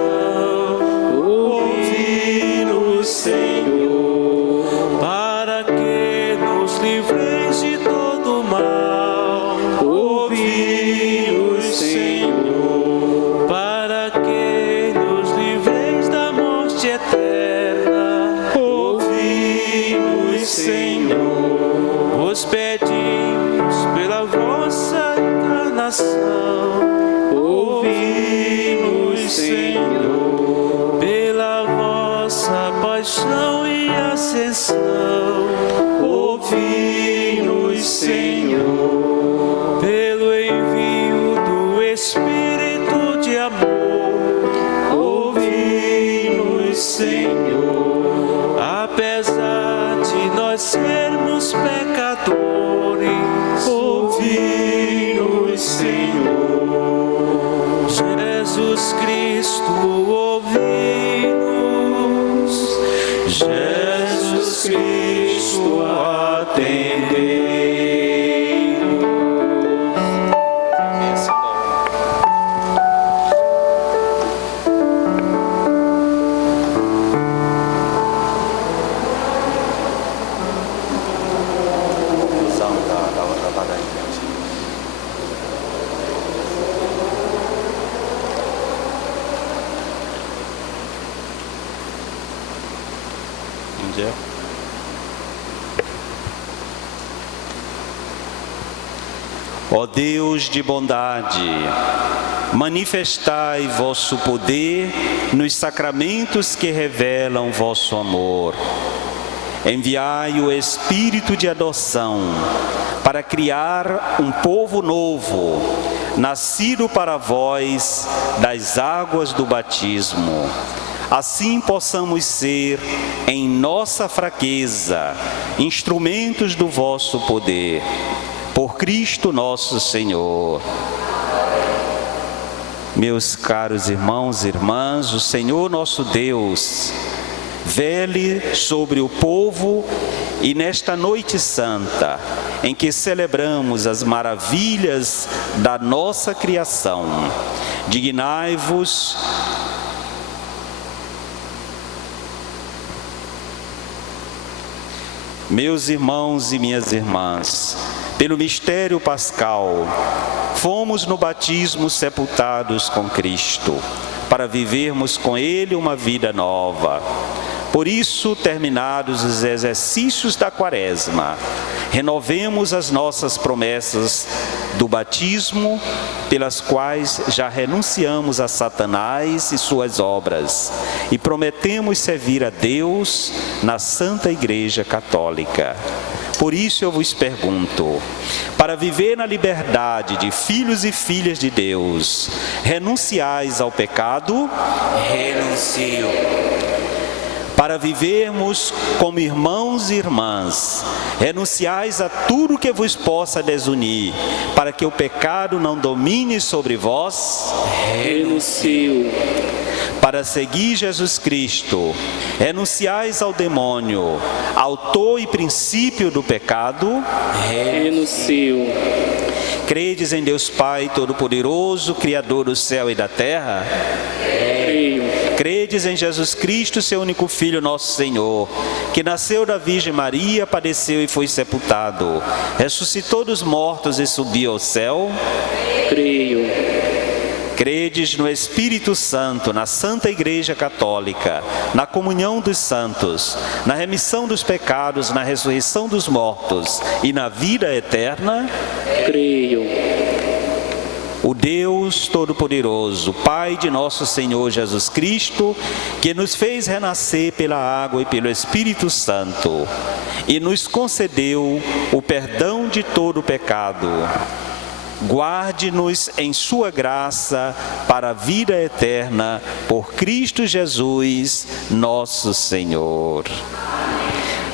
ouvi-nos, Senhor, para que nos livreis de todo mal. Ouvi-nos, Senhor, para que nos livreis da morte eterna. Ouvi-nos, Senhor, vos pedimos pela vossa encarnação. Ouvi-nos, Senhor, pela vossa paixão e ascensão. Ouvi-nos, Senhor, pelo envio do Espírito de amor. Ouvi-nos, Senhor, apesar de nós sermos pecadores. Ouvi-nos, Senhor, Jesus Cristo, ouvi-nos, Jesus Cristo, atendei. Ó Deus de bondade, manifestai vosso poder nos sacramentos que revelam vosso amor. Enviai o Espírito de adoção para criar um povo novo, nascido para vós das águas do batismo. Assim possamos ser, em nossa fraqueza, instrumentos do vosso poder. Por Cristo nosso Senhor. Meus caros irmãos e irmãs, o Senhor nosso Deus vele sobre o povo e nesta noite santa, em que celebramos as maravilhas da nossa criação, dignai-vos meus irmãos e minhas irmãs, pelo mistério pascal, fomos no batismo sepultados com Cristo, para vivermos com Ele uma vida nova. Por isso, terminados os exercícios da Quaresma, renovemos as nossas promessas do batismo, pelas quais já renunciamos a Satanás e suas obras, e prometemos servir a Deus na Santa Igreja Católica. Por isso eu vos pergunto, para viver na liberdade de filhos e filhas de Deus, renunciais ao pecado? Renuncio. Para vivermos como irmãos e irmãs, renunciais a tudo que vos possa desunir, para que o pecado não domine sobre vós? Renuncio. Para seguir Jesus Cristo, renunciais ao demônio, autor e princípio do pecado? Renuncio. Credes em Deus Pai Todo-Poderoso, Criador do céu e da terra? Creio. Credes em Jesus Cristo, seu único Filho, nosso Senhor, que nasceu da Virgem Maria, padeceu e foi sepultado, ressuscitou dos mortos e subiu ao céu? Creio. Credes no Espírito Santo, na Santa Igreja Católica, na comunhão dos santos, na remissão dos pecados, na ressurreição dos mortos e na vida eterna? Creio. O Deus Todo-Poderoso, Pai de nosso Senhor Jesus Cristo, que nos fez renascer pela água e pelo Espírito Santo e nos concedeu o perdão de todo o pecado, guarde-nos em sua graça para a vida eterna, por Cristo Jesus, nosso Senhor.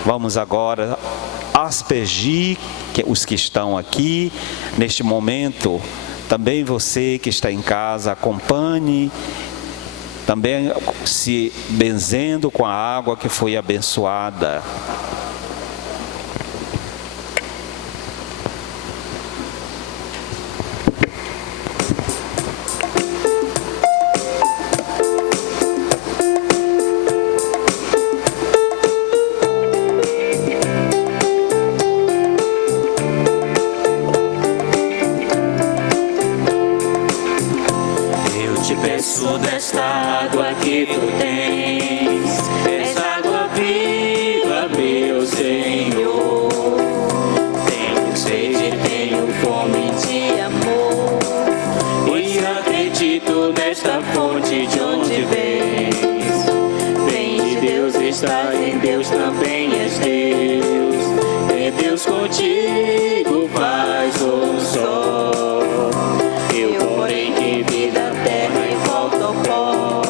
Vamos agora aspergir os que estão aqui neste momento. Também você que está em casa, acompanhe, também se benzendo com a água que foi abençoada. Desta água que tu tens, essa água viva, meu Senhor. Tenho sede, tenho fome de amor, e acredito nesta fonte de onde vens. Vem de Deus, está em Deus, também és Deus. É Deus contigo, faz um só. Eu, porém, que vida terra e volta ao pó.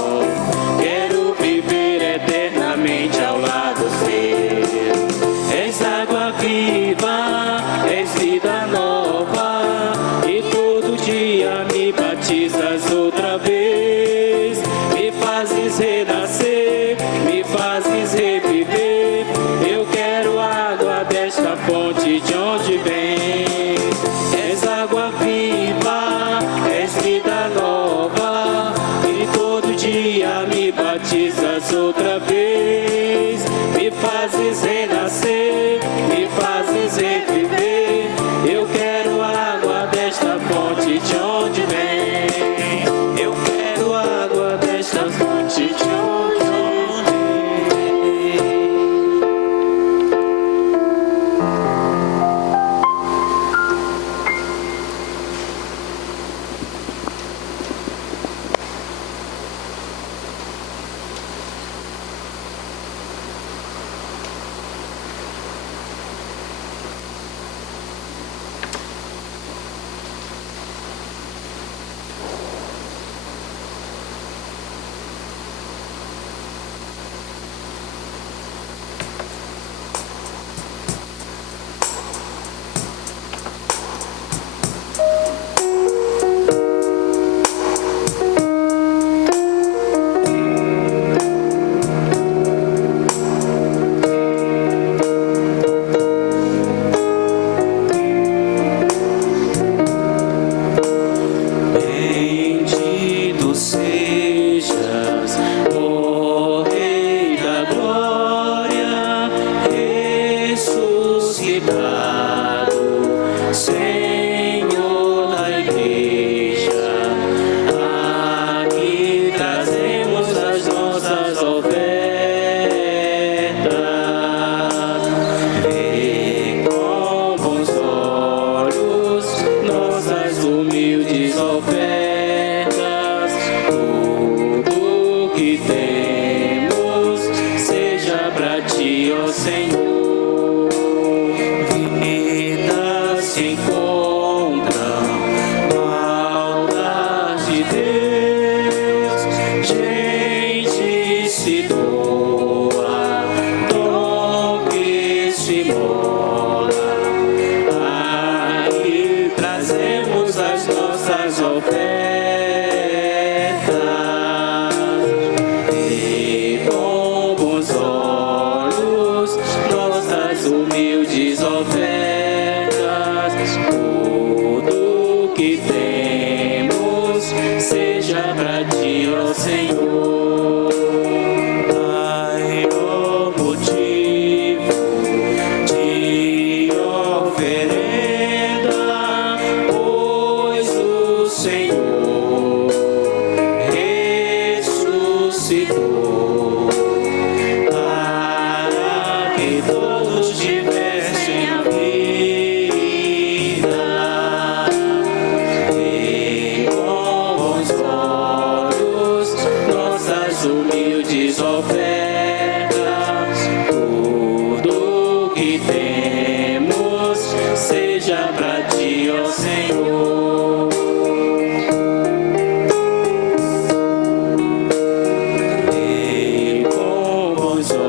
Quero viver eternamente ao lado seu. És água viva, és vida nova, e todo dia me batizas outra vez. Me fazes renascer, me fazes reviver.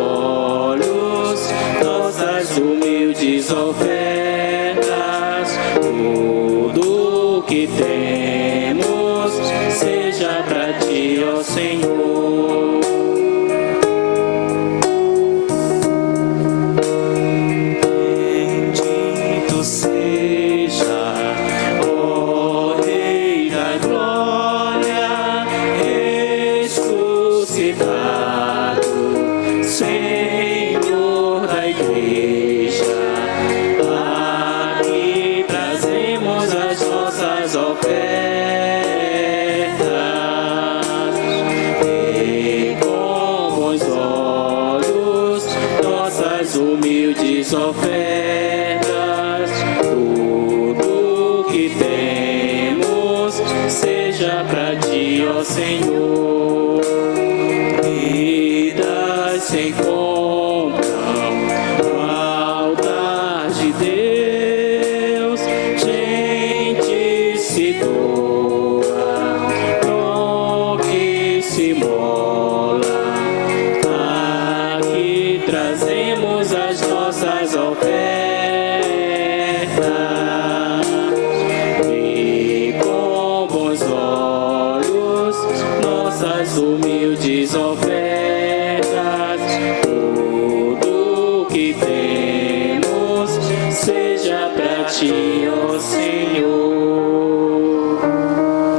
olhos nossas humildes ofertas, tudo que temos seja para ti, ó Senhor. Bendito seja, ó Rei da glória, ressuscitado, Senhor da igreja. Aqui trazemos as nossas ofertas, e com bons olhos nossas humildes ofertas, tudo que temos seja para ti, ó Senhor. Vidas se encontram no altar de Deus, gente se doa, troque se mola. Aqui trazemos as nossas ofertas, e com bons olhos nossas humildes ofertas, tudo que temos seja para ti, ó Senhor.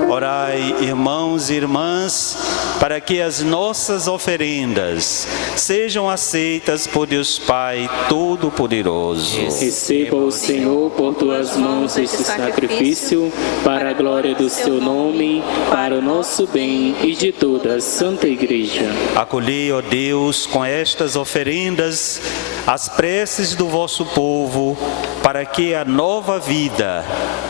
Orai, irmãos e irmãs, para que as nossas oferendas sejam aceitas por Deus Pai Todo-Poderoso. Receba o Senhor por tuas mãos este sacrifício, para a glória do seu nome, para o nosso bem e de toda a Santa Igreja. Acolhei, ó Deus, com estas oferendas, as preces do vosso povo, para que a nova vida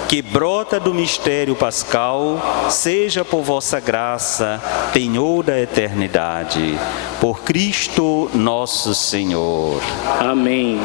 que brota do mistério pascal seja por vossa graça penhor da eternidade. Por Cristo nosso Senhor. Amém.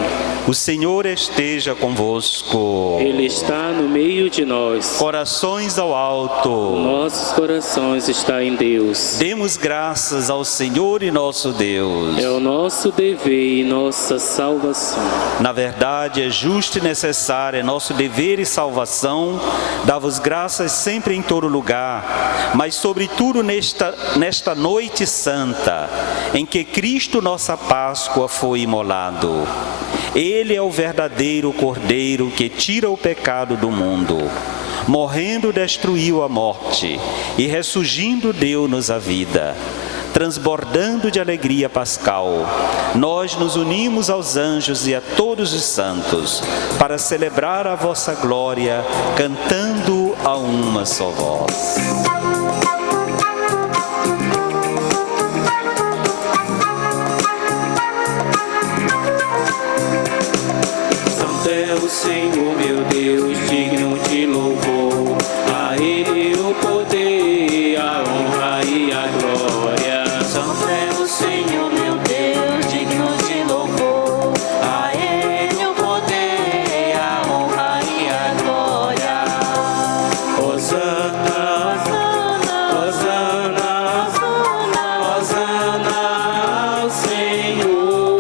O Senhor esteja convosco. Ele está no meio de nós. Corações ao alto. Nossos corações estão em Deus. Demos graças ao Senhor e nosso Deus. É o nosso dever e nossa salvação. Na verdade, é justo e necessário, é nosso dever e salvação, dar-vos graças sempre em todo lugar, mas sobretudo nesta noite santa, em que Cristo, nossa Páscoa, foi imolado. Ele é o verdadeiro Cordeiro que tira o pecado do mundo. Morrendo, destruiu a morte, e ressurgindo, deu-nos a vida. Transbordando de alegria pascal, nós nos unimos aos anjos e a todos os santos, para celebrar a vossa glória, cantando a uma só voz. Santo é o Senhor, meu Deus, digno de louvor. A Ele o poder, a honra e a glória. Santo é o Senhor, meu Deus, digno de louvor. A Ele o poder, a honra e a glória. Hosana, Hosana, Hosana, Hosana ao Senhor.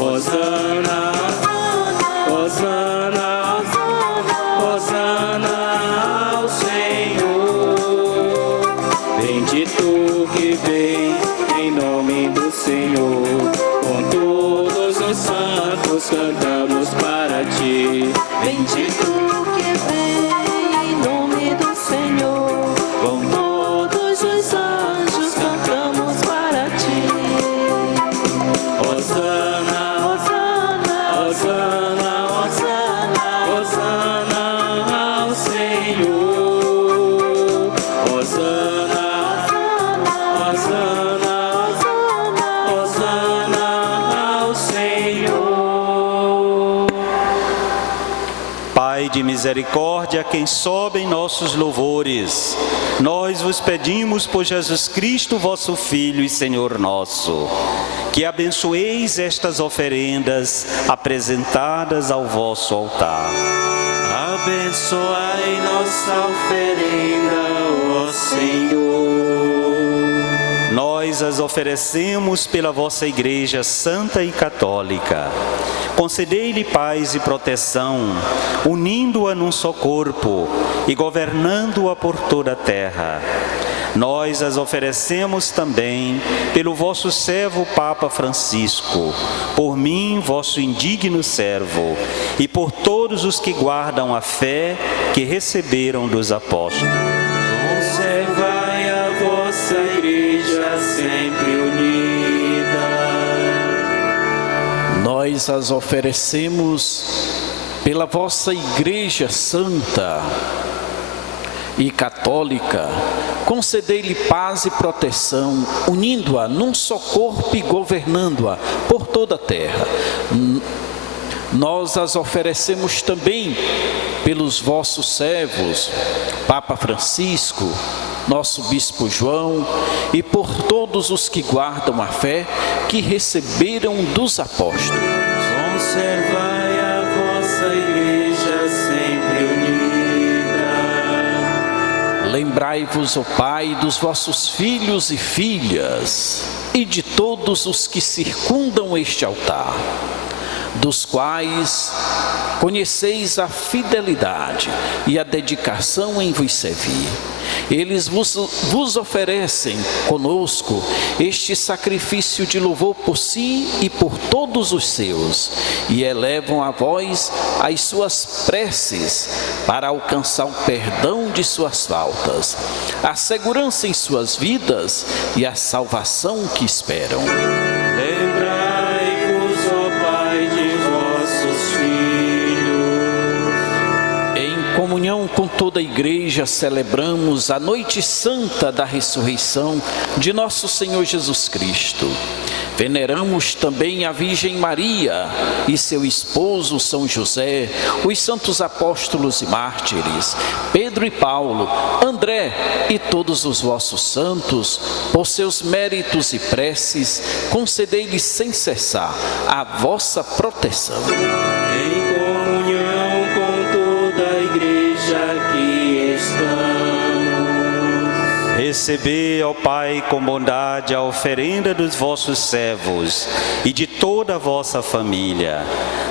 Hosana, Hosana, Hosana ao Senhor. Bendito que vem em nome do Senhor. Com todos os santos cantamos para ti. Bendito que vem em nome do Senhor. Com todos os anjos cantamos para ti. Hosana, Hosana, Hosana, Hosana, Hosana ao Senhor. Hosana, Hosana, Hosana ao Senhor. Pai de misericórdia, quem sobe em nossos louvores, nós vos pedimos por Jesus Cristo, vosso Filho e Senhor nosso, que abençoeis estas oferendas apresentadas ao vosso altar. Abençoai nossa oferenda, ó Senhor. Nós Nós as oferecemos pela vossa Igreja Santa e Católica. Concedei-lhe paz e proteção, unindo-a num só corpo e governando-a por toda a terra. Nós as oferecemos também pelo vosso servo Papa Francisco, por mim, vosso indigno servo, e por todos os que guardam a fé que receberam dos apóstolos. Conservai a vossa Igreja sempre unida. Nós as oferecemos pela vossa Igreja Santa e Católica. Concedei-lhe paz e proteção, unindo-a num só corpo e governando-a por toda a terra. Nós as oferecemos também pelos vossos servos, Papa Francisco, nosso Bispo João, e por todos os que guardam a fé que receberam dos apóstolos. Conservai a vossa Igreja sempre unida. Lembrai-vos, ó Pai, dos vossos filhos e filhas, e de todos os que circundam este altar, dos quais conheceis a fidelidade e a dedicação em vos servir. Eles vos oferecem conosco este sacrifício de louvor por si e por todos os seus, e elevam a vós as suas preces para alcançar o perdão de suas faltas, a segurança em suas vidas e a salvação que esperam. Em comunhão com toda a Igreja, celebramos a noite santa da ressurreição de nosso Senhor Jesus Cristo. Veneramos também a Virgem Maria e seu esposo São José, os santos apóstolos e mártires, Pedro e Paulo, André e todos os vossos santos. Por seus méritos e preces, concedei-lhes sem cessar a vossa proteção. Recebei, ó Pai, com bondade a oferenda dos vossos servos e de toda a vossa família.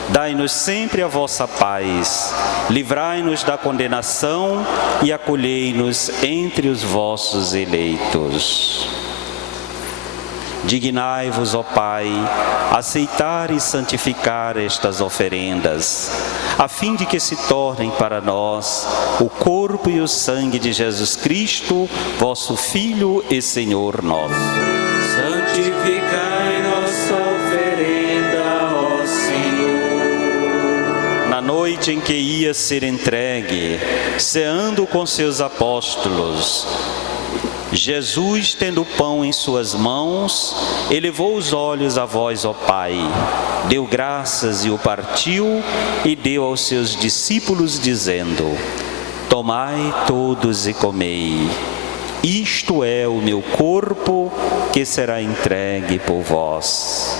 Dai-nos sempre a vossa paz, livrai-nos da condenação e acolhei-nos entre os vossos eleitos. Dignai-vos, ó Pai, aceitar e santificar estas oferendas, a fim de que se tornem para nós o corpo e o sangue de Jesus Cristo, vosso Filho e Senhor nosso. Santificai nossa oferenda, ó Senhor. Na noite em que ia ser entregue, ceando com seus apóstolos, Jesus, tendo o pão em suas mãos, elevou os olhos a vós, ó Pai, deu graças e o partiu e deu aos seus discípulos, dizendo: Tomai todos e comei. Isto é o meu corpo que será entregue por vós.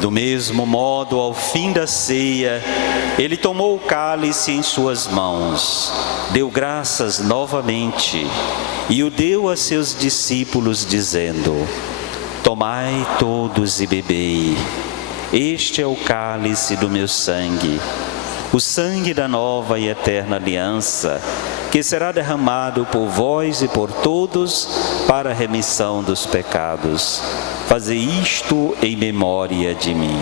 Do mesmo modo, ao fim da ceia, ele tomou o cálice em suas mãos, deu graças novamente e o deu a seus discípulos, dizendo: Tomai todos e bebei. Este é o cálice do meu sangue, o sangue da nova e eterna aliança, que será derramado por vós e por todos para a remissão dos pecados. Fazei isto em memória de mim.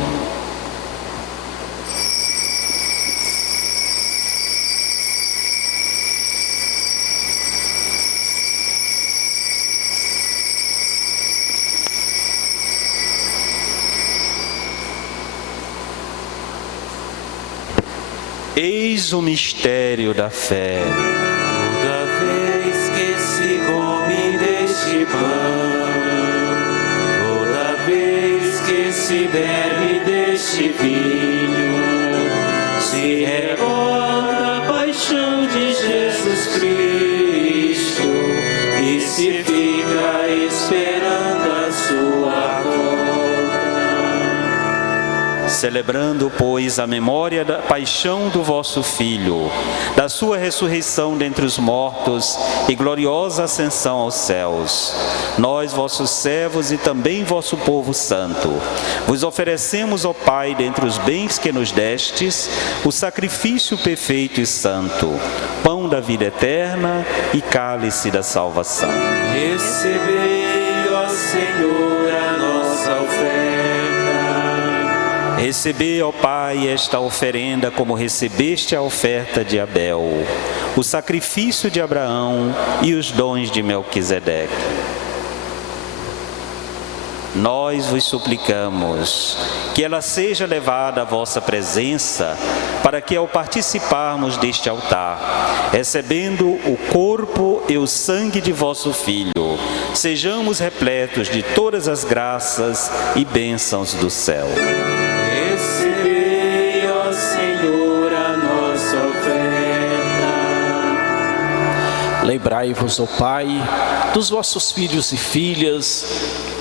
Eis o mistério da fé. Toda vez que se come deste pão, toda vez que se bebe deste vinho, se recorda a paixão de Jesus. Celebrando, pois, a memória da paixão do vosso Filho, da sua ressurreição dentre os mortos e gloriosa ascensão aos céus, nós, vossos servos e também vosso povo santo, vos oferecemos, ó Pai, dentre os bens que nos destes, o sacrifício perfeito e santo, pão da vida eterna e cálice da salvação. Recebei, ó Senhor, a nossa oferta. Recebei, ó Pai, esta oferenda como recebeste a oferta de Abel, o sacrifício de Abraão e os dons de Melquisedeque. Nós vos suplicamos que ela seja levada à vossa presença, para que ao participarmos deste altar, recebendo o corpo e o sangue de vosso Filho, sejamos repletos de todas as graças e bênçãos do céu. Recebei, ó Senhor, a nossa oferta. Lembrai-vos, ó Pai, dos vossos filhos e filhas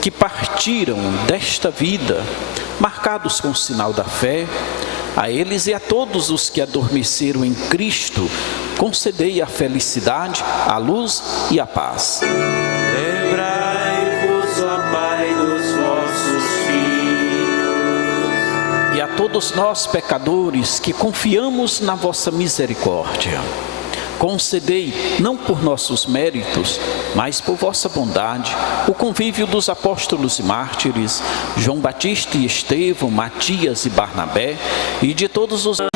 que partiram desta vida, marcados com o sinal da fé. A eles e a todos os que adormeceram em Cristo, concedei a felicidade, a luz e a paz. Lembrai-vos, ó Pai, dos vossos filhos. E a todos nós, pecadores, que confiamos na vossa misericórdia, concedei, não por nossos méritos, mas por vossa bondade, o convívio dos apóstolos e mártires, João Batista e Estevão, Matias e Barnabé, e de todos os... Na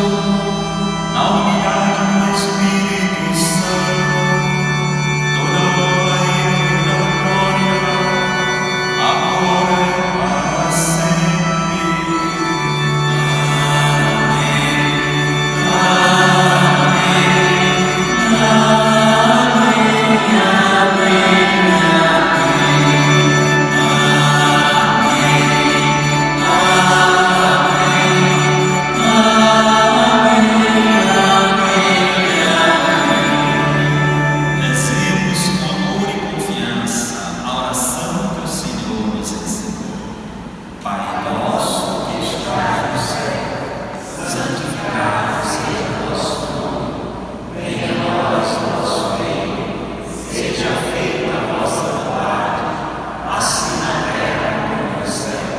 unidade do Espírito Santo, toda honra e toda glória, agora e para sempre. Rezemos com amor e confiança a oração que o Senhor nos ensinou. Pai nosso que estás no céu, santificado seja o vosso nome. Venha a nós o nosso reino. Seja feita a vossa vontade, assim na terra como no céu.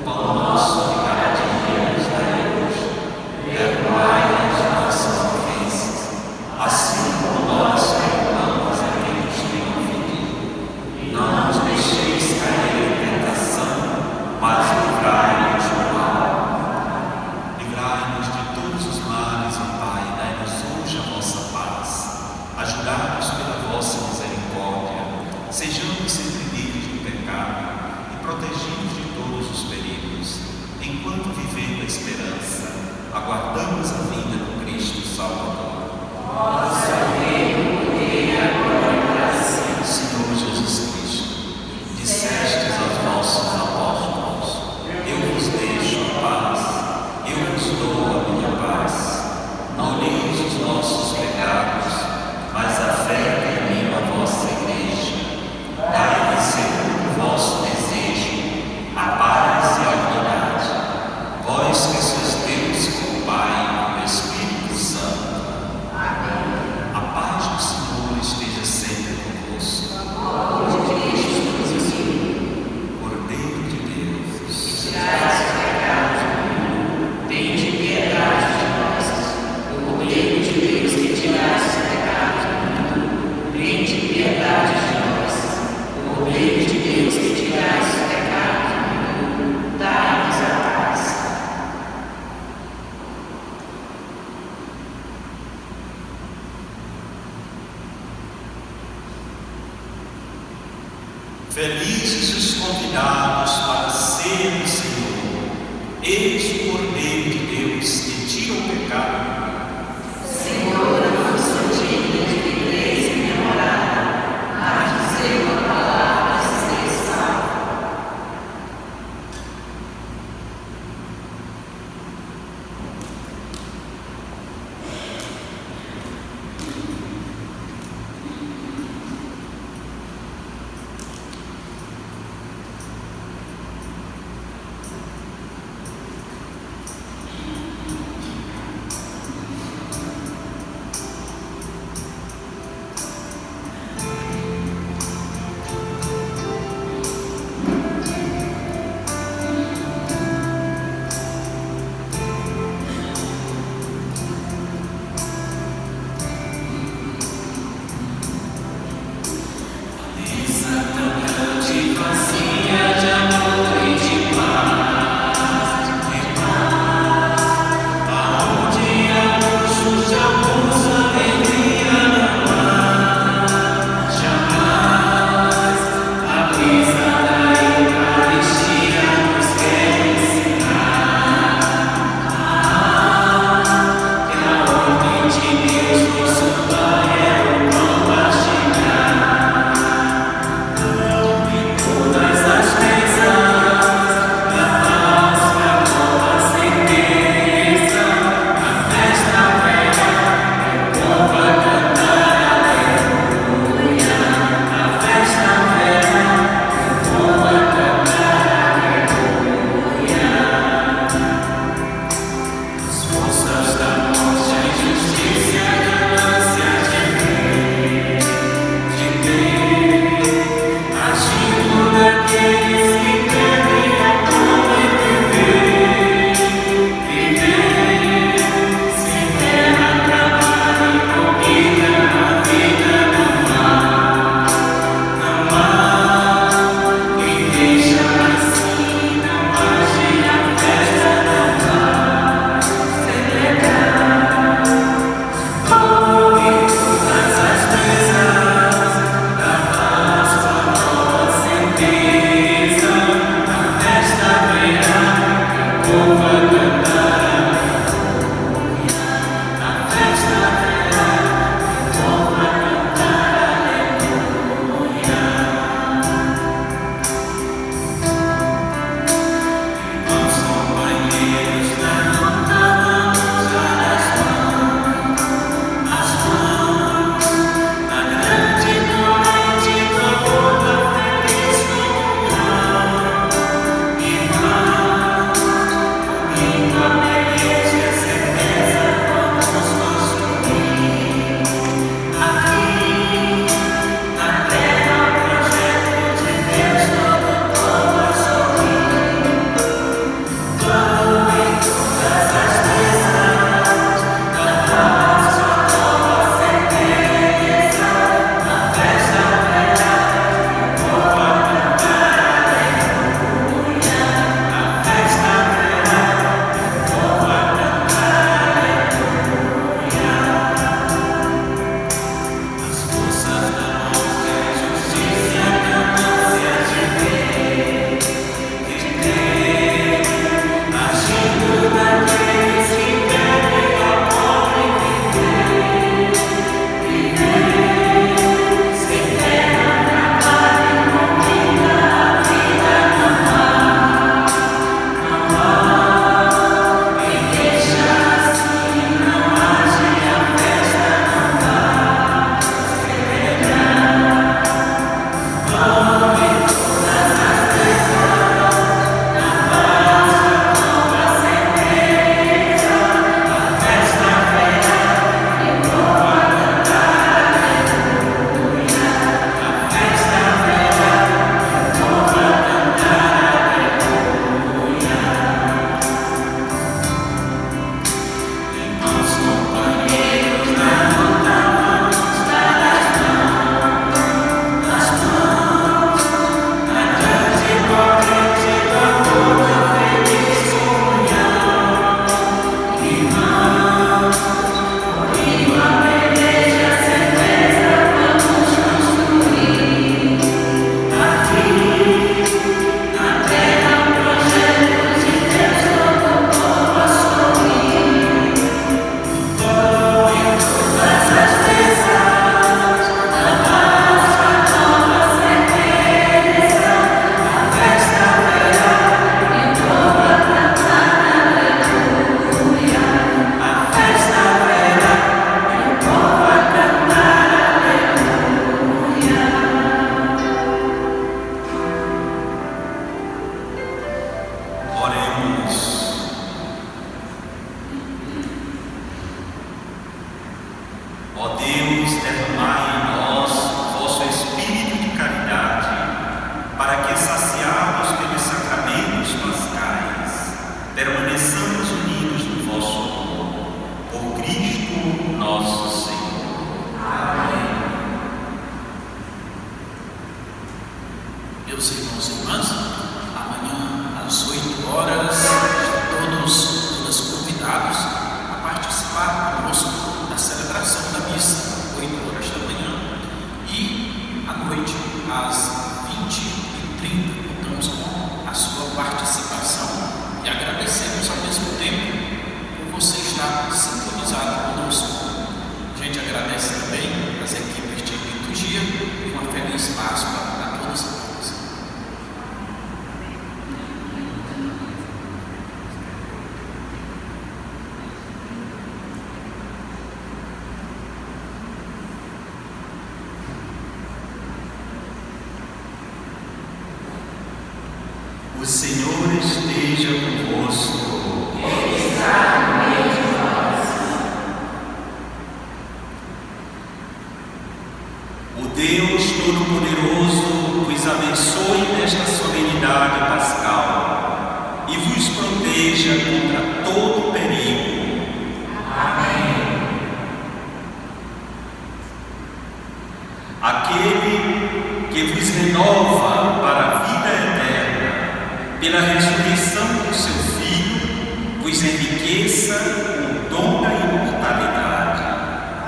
O pão nosso de cada dia nos dai hoje. Perdoai as nossas ofensas, assim como nós perdoamos a quem nos tem ofendido. Não nos deixeis cair em tentação, mas livrai-nos do mal. Livrai-nos de todos os males, ó Pai, dai-nos hoje a vossa paz. Ajudai-nos pela vossa misericórdia, sejamos sempre livres do pecado e protegidos de todos os perigos, enquanto vivendo a esperança, aguardamos a vinda do Cristo Salvador. Senhor Jesus Cristo, dissestes aos nossos apóstolos: eu vos deixo a paz, eu vos dou a minha paz. Não olheis os nossos pecados, mas a fé que anima a vossa igreja. Dai-lhe segundo o vosso desejo, a paz e a unidade. Vós que sois Deus com o Pai e com o Espírito Santo. Amém. A paz do Senhor esteja sempre convosco. Cordeiro de Deus, que tirais o pecado do mundo, tende piedade de nós. Cordeiro de Deus, que tirais o pecado do mundo, tende piedade de nós. Cordeiro de Deus, que tirais o pecado do mundo, dai-nos a paz. Felizes os convidados para ser o Senhor. Eis o Cordeiro de Deus que tira o pecado. Senhor, eu não sou digno de viver em minha morada, mas dizer uma palavra e ser salvo. Meus irmãos e irmãs, amanhã às 8 horas, todos convidados a participar conosco da celebração da missa, 8 horas da manhã, e à noite, às 20h30, contamos com a sua participação e agradecemos ao mesmo tempo por você estar sintonizado conosco. A gente agradece também as equipes de liturgia e uma feliz Páscoa a todos e todas. O Senhor esteja convosco. Ele está no meio de nós. O Deus Todo-Poderoso vos abençoe nesta solenidade pascal e vos proteja contra todo perigo. Amém. Aquele que vos renova para a vida eterna, pela ressurreição do seu Filho, vos enriqueça com o dom da imortalidade.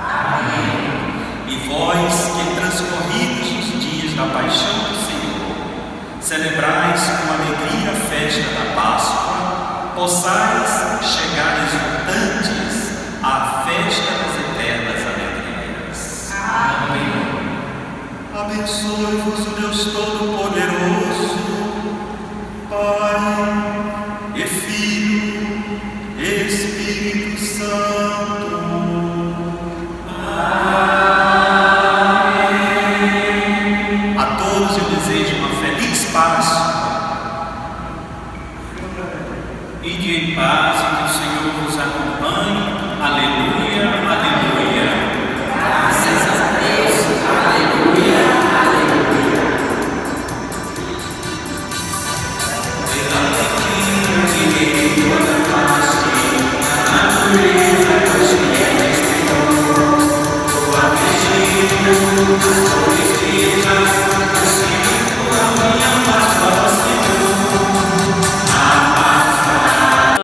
Amém. E vós que transcorridos os dias da paixão do Senhor, celebrais com alegria a festa da Páscoa, possais chegar exultantes à festa das eternas alegrias. Amém. Abençoe-vos o Deus Todo-Poderoso, Pai,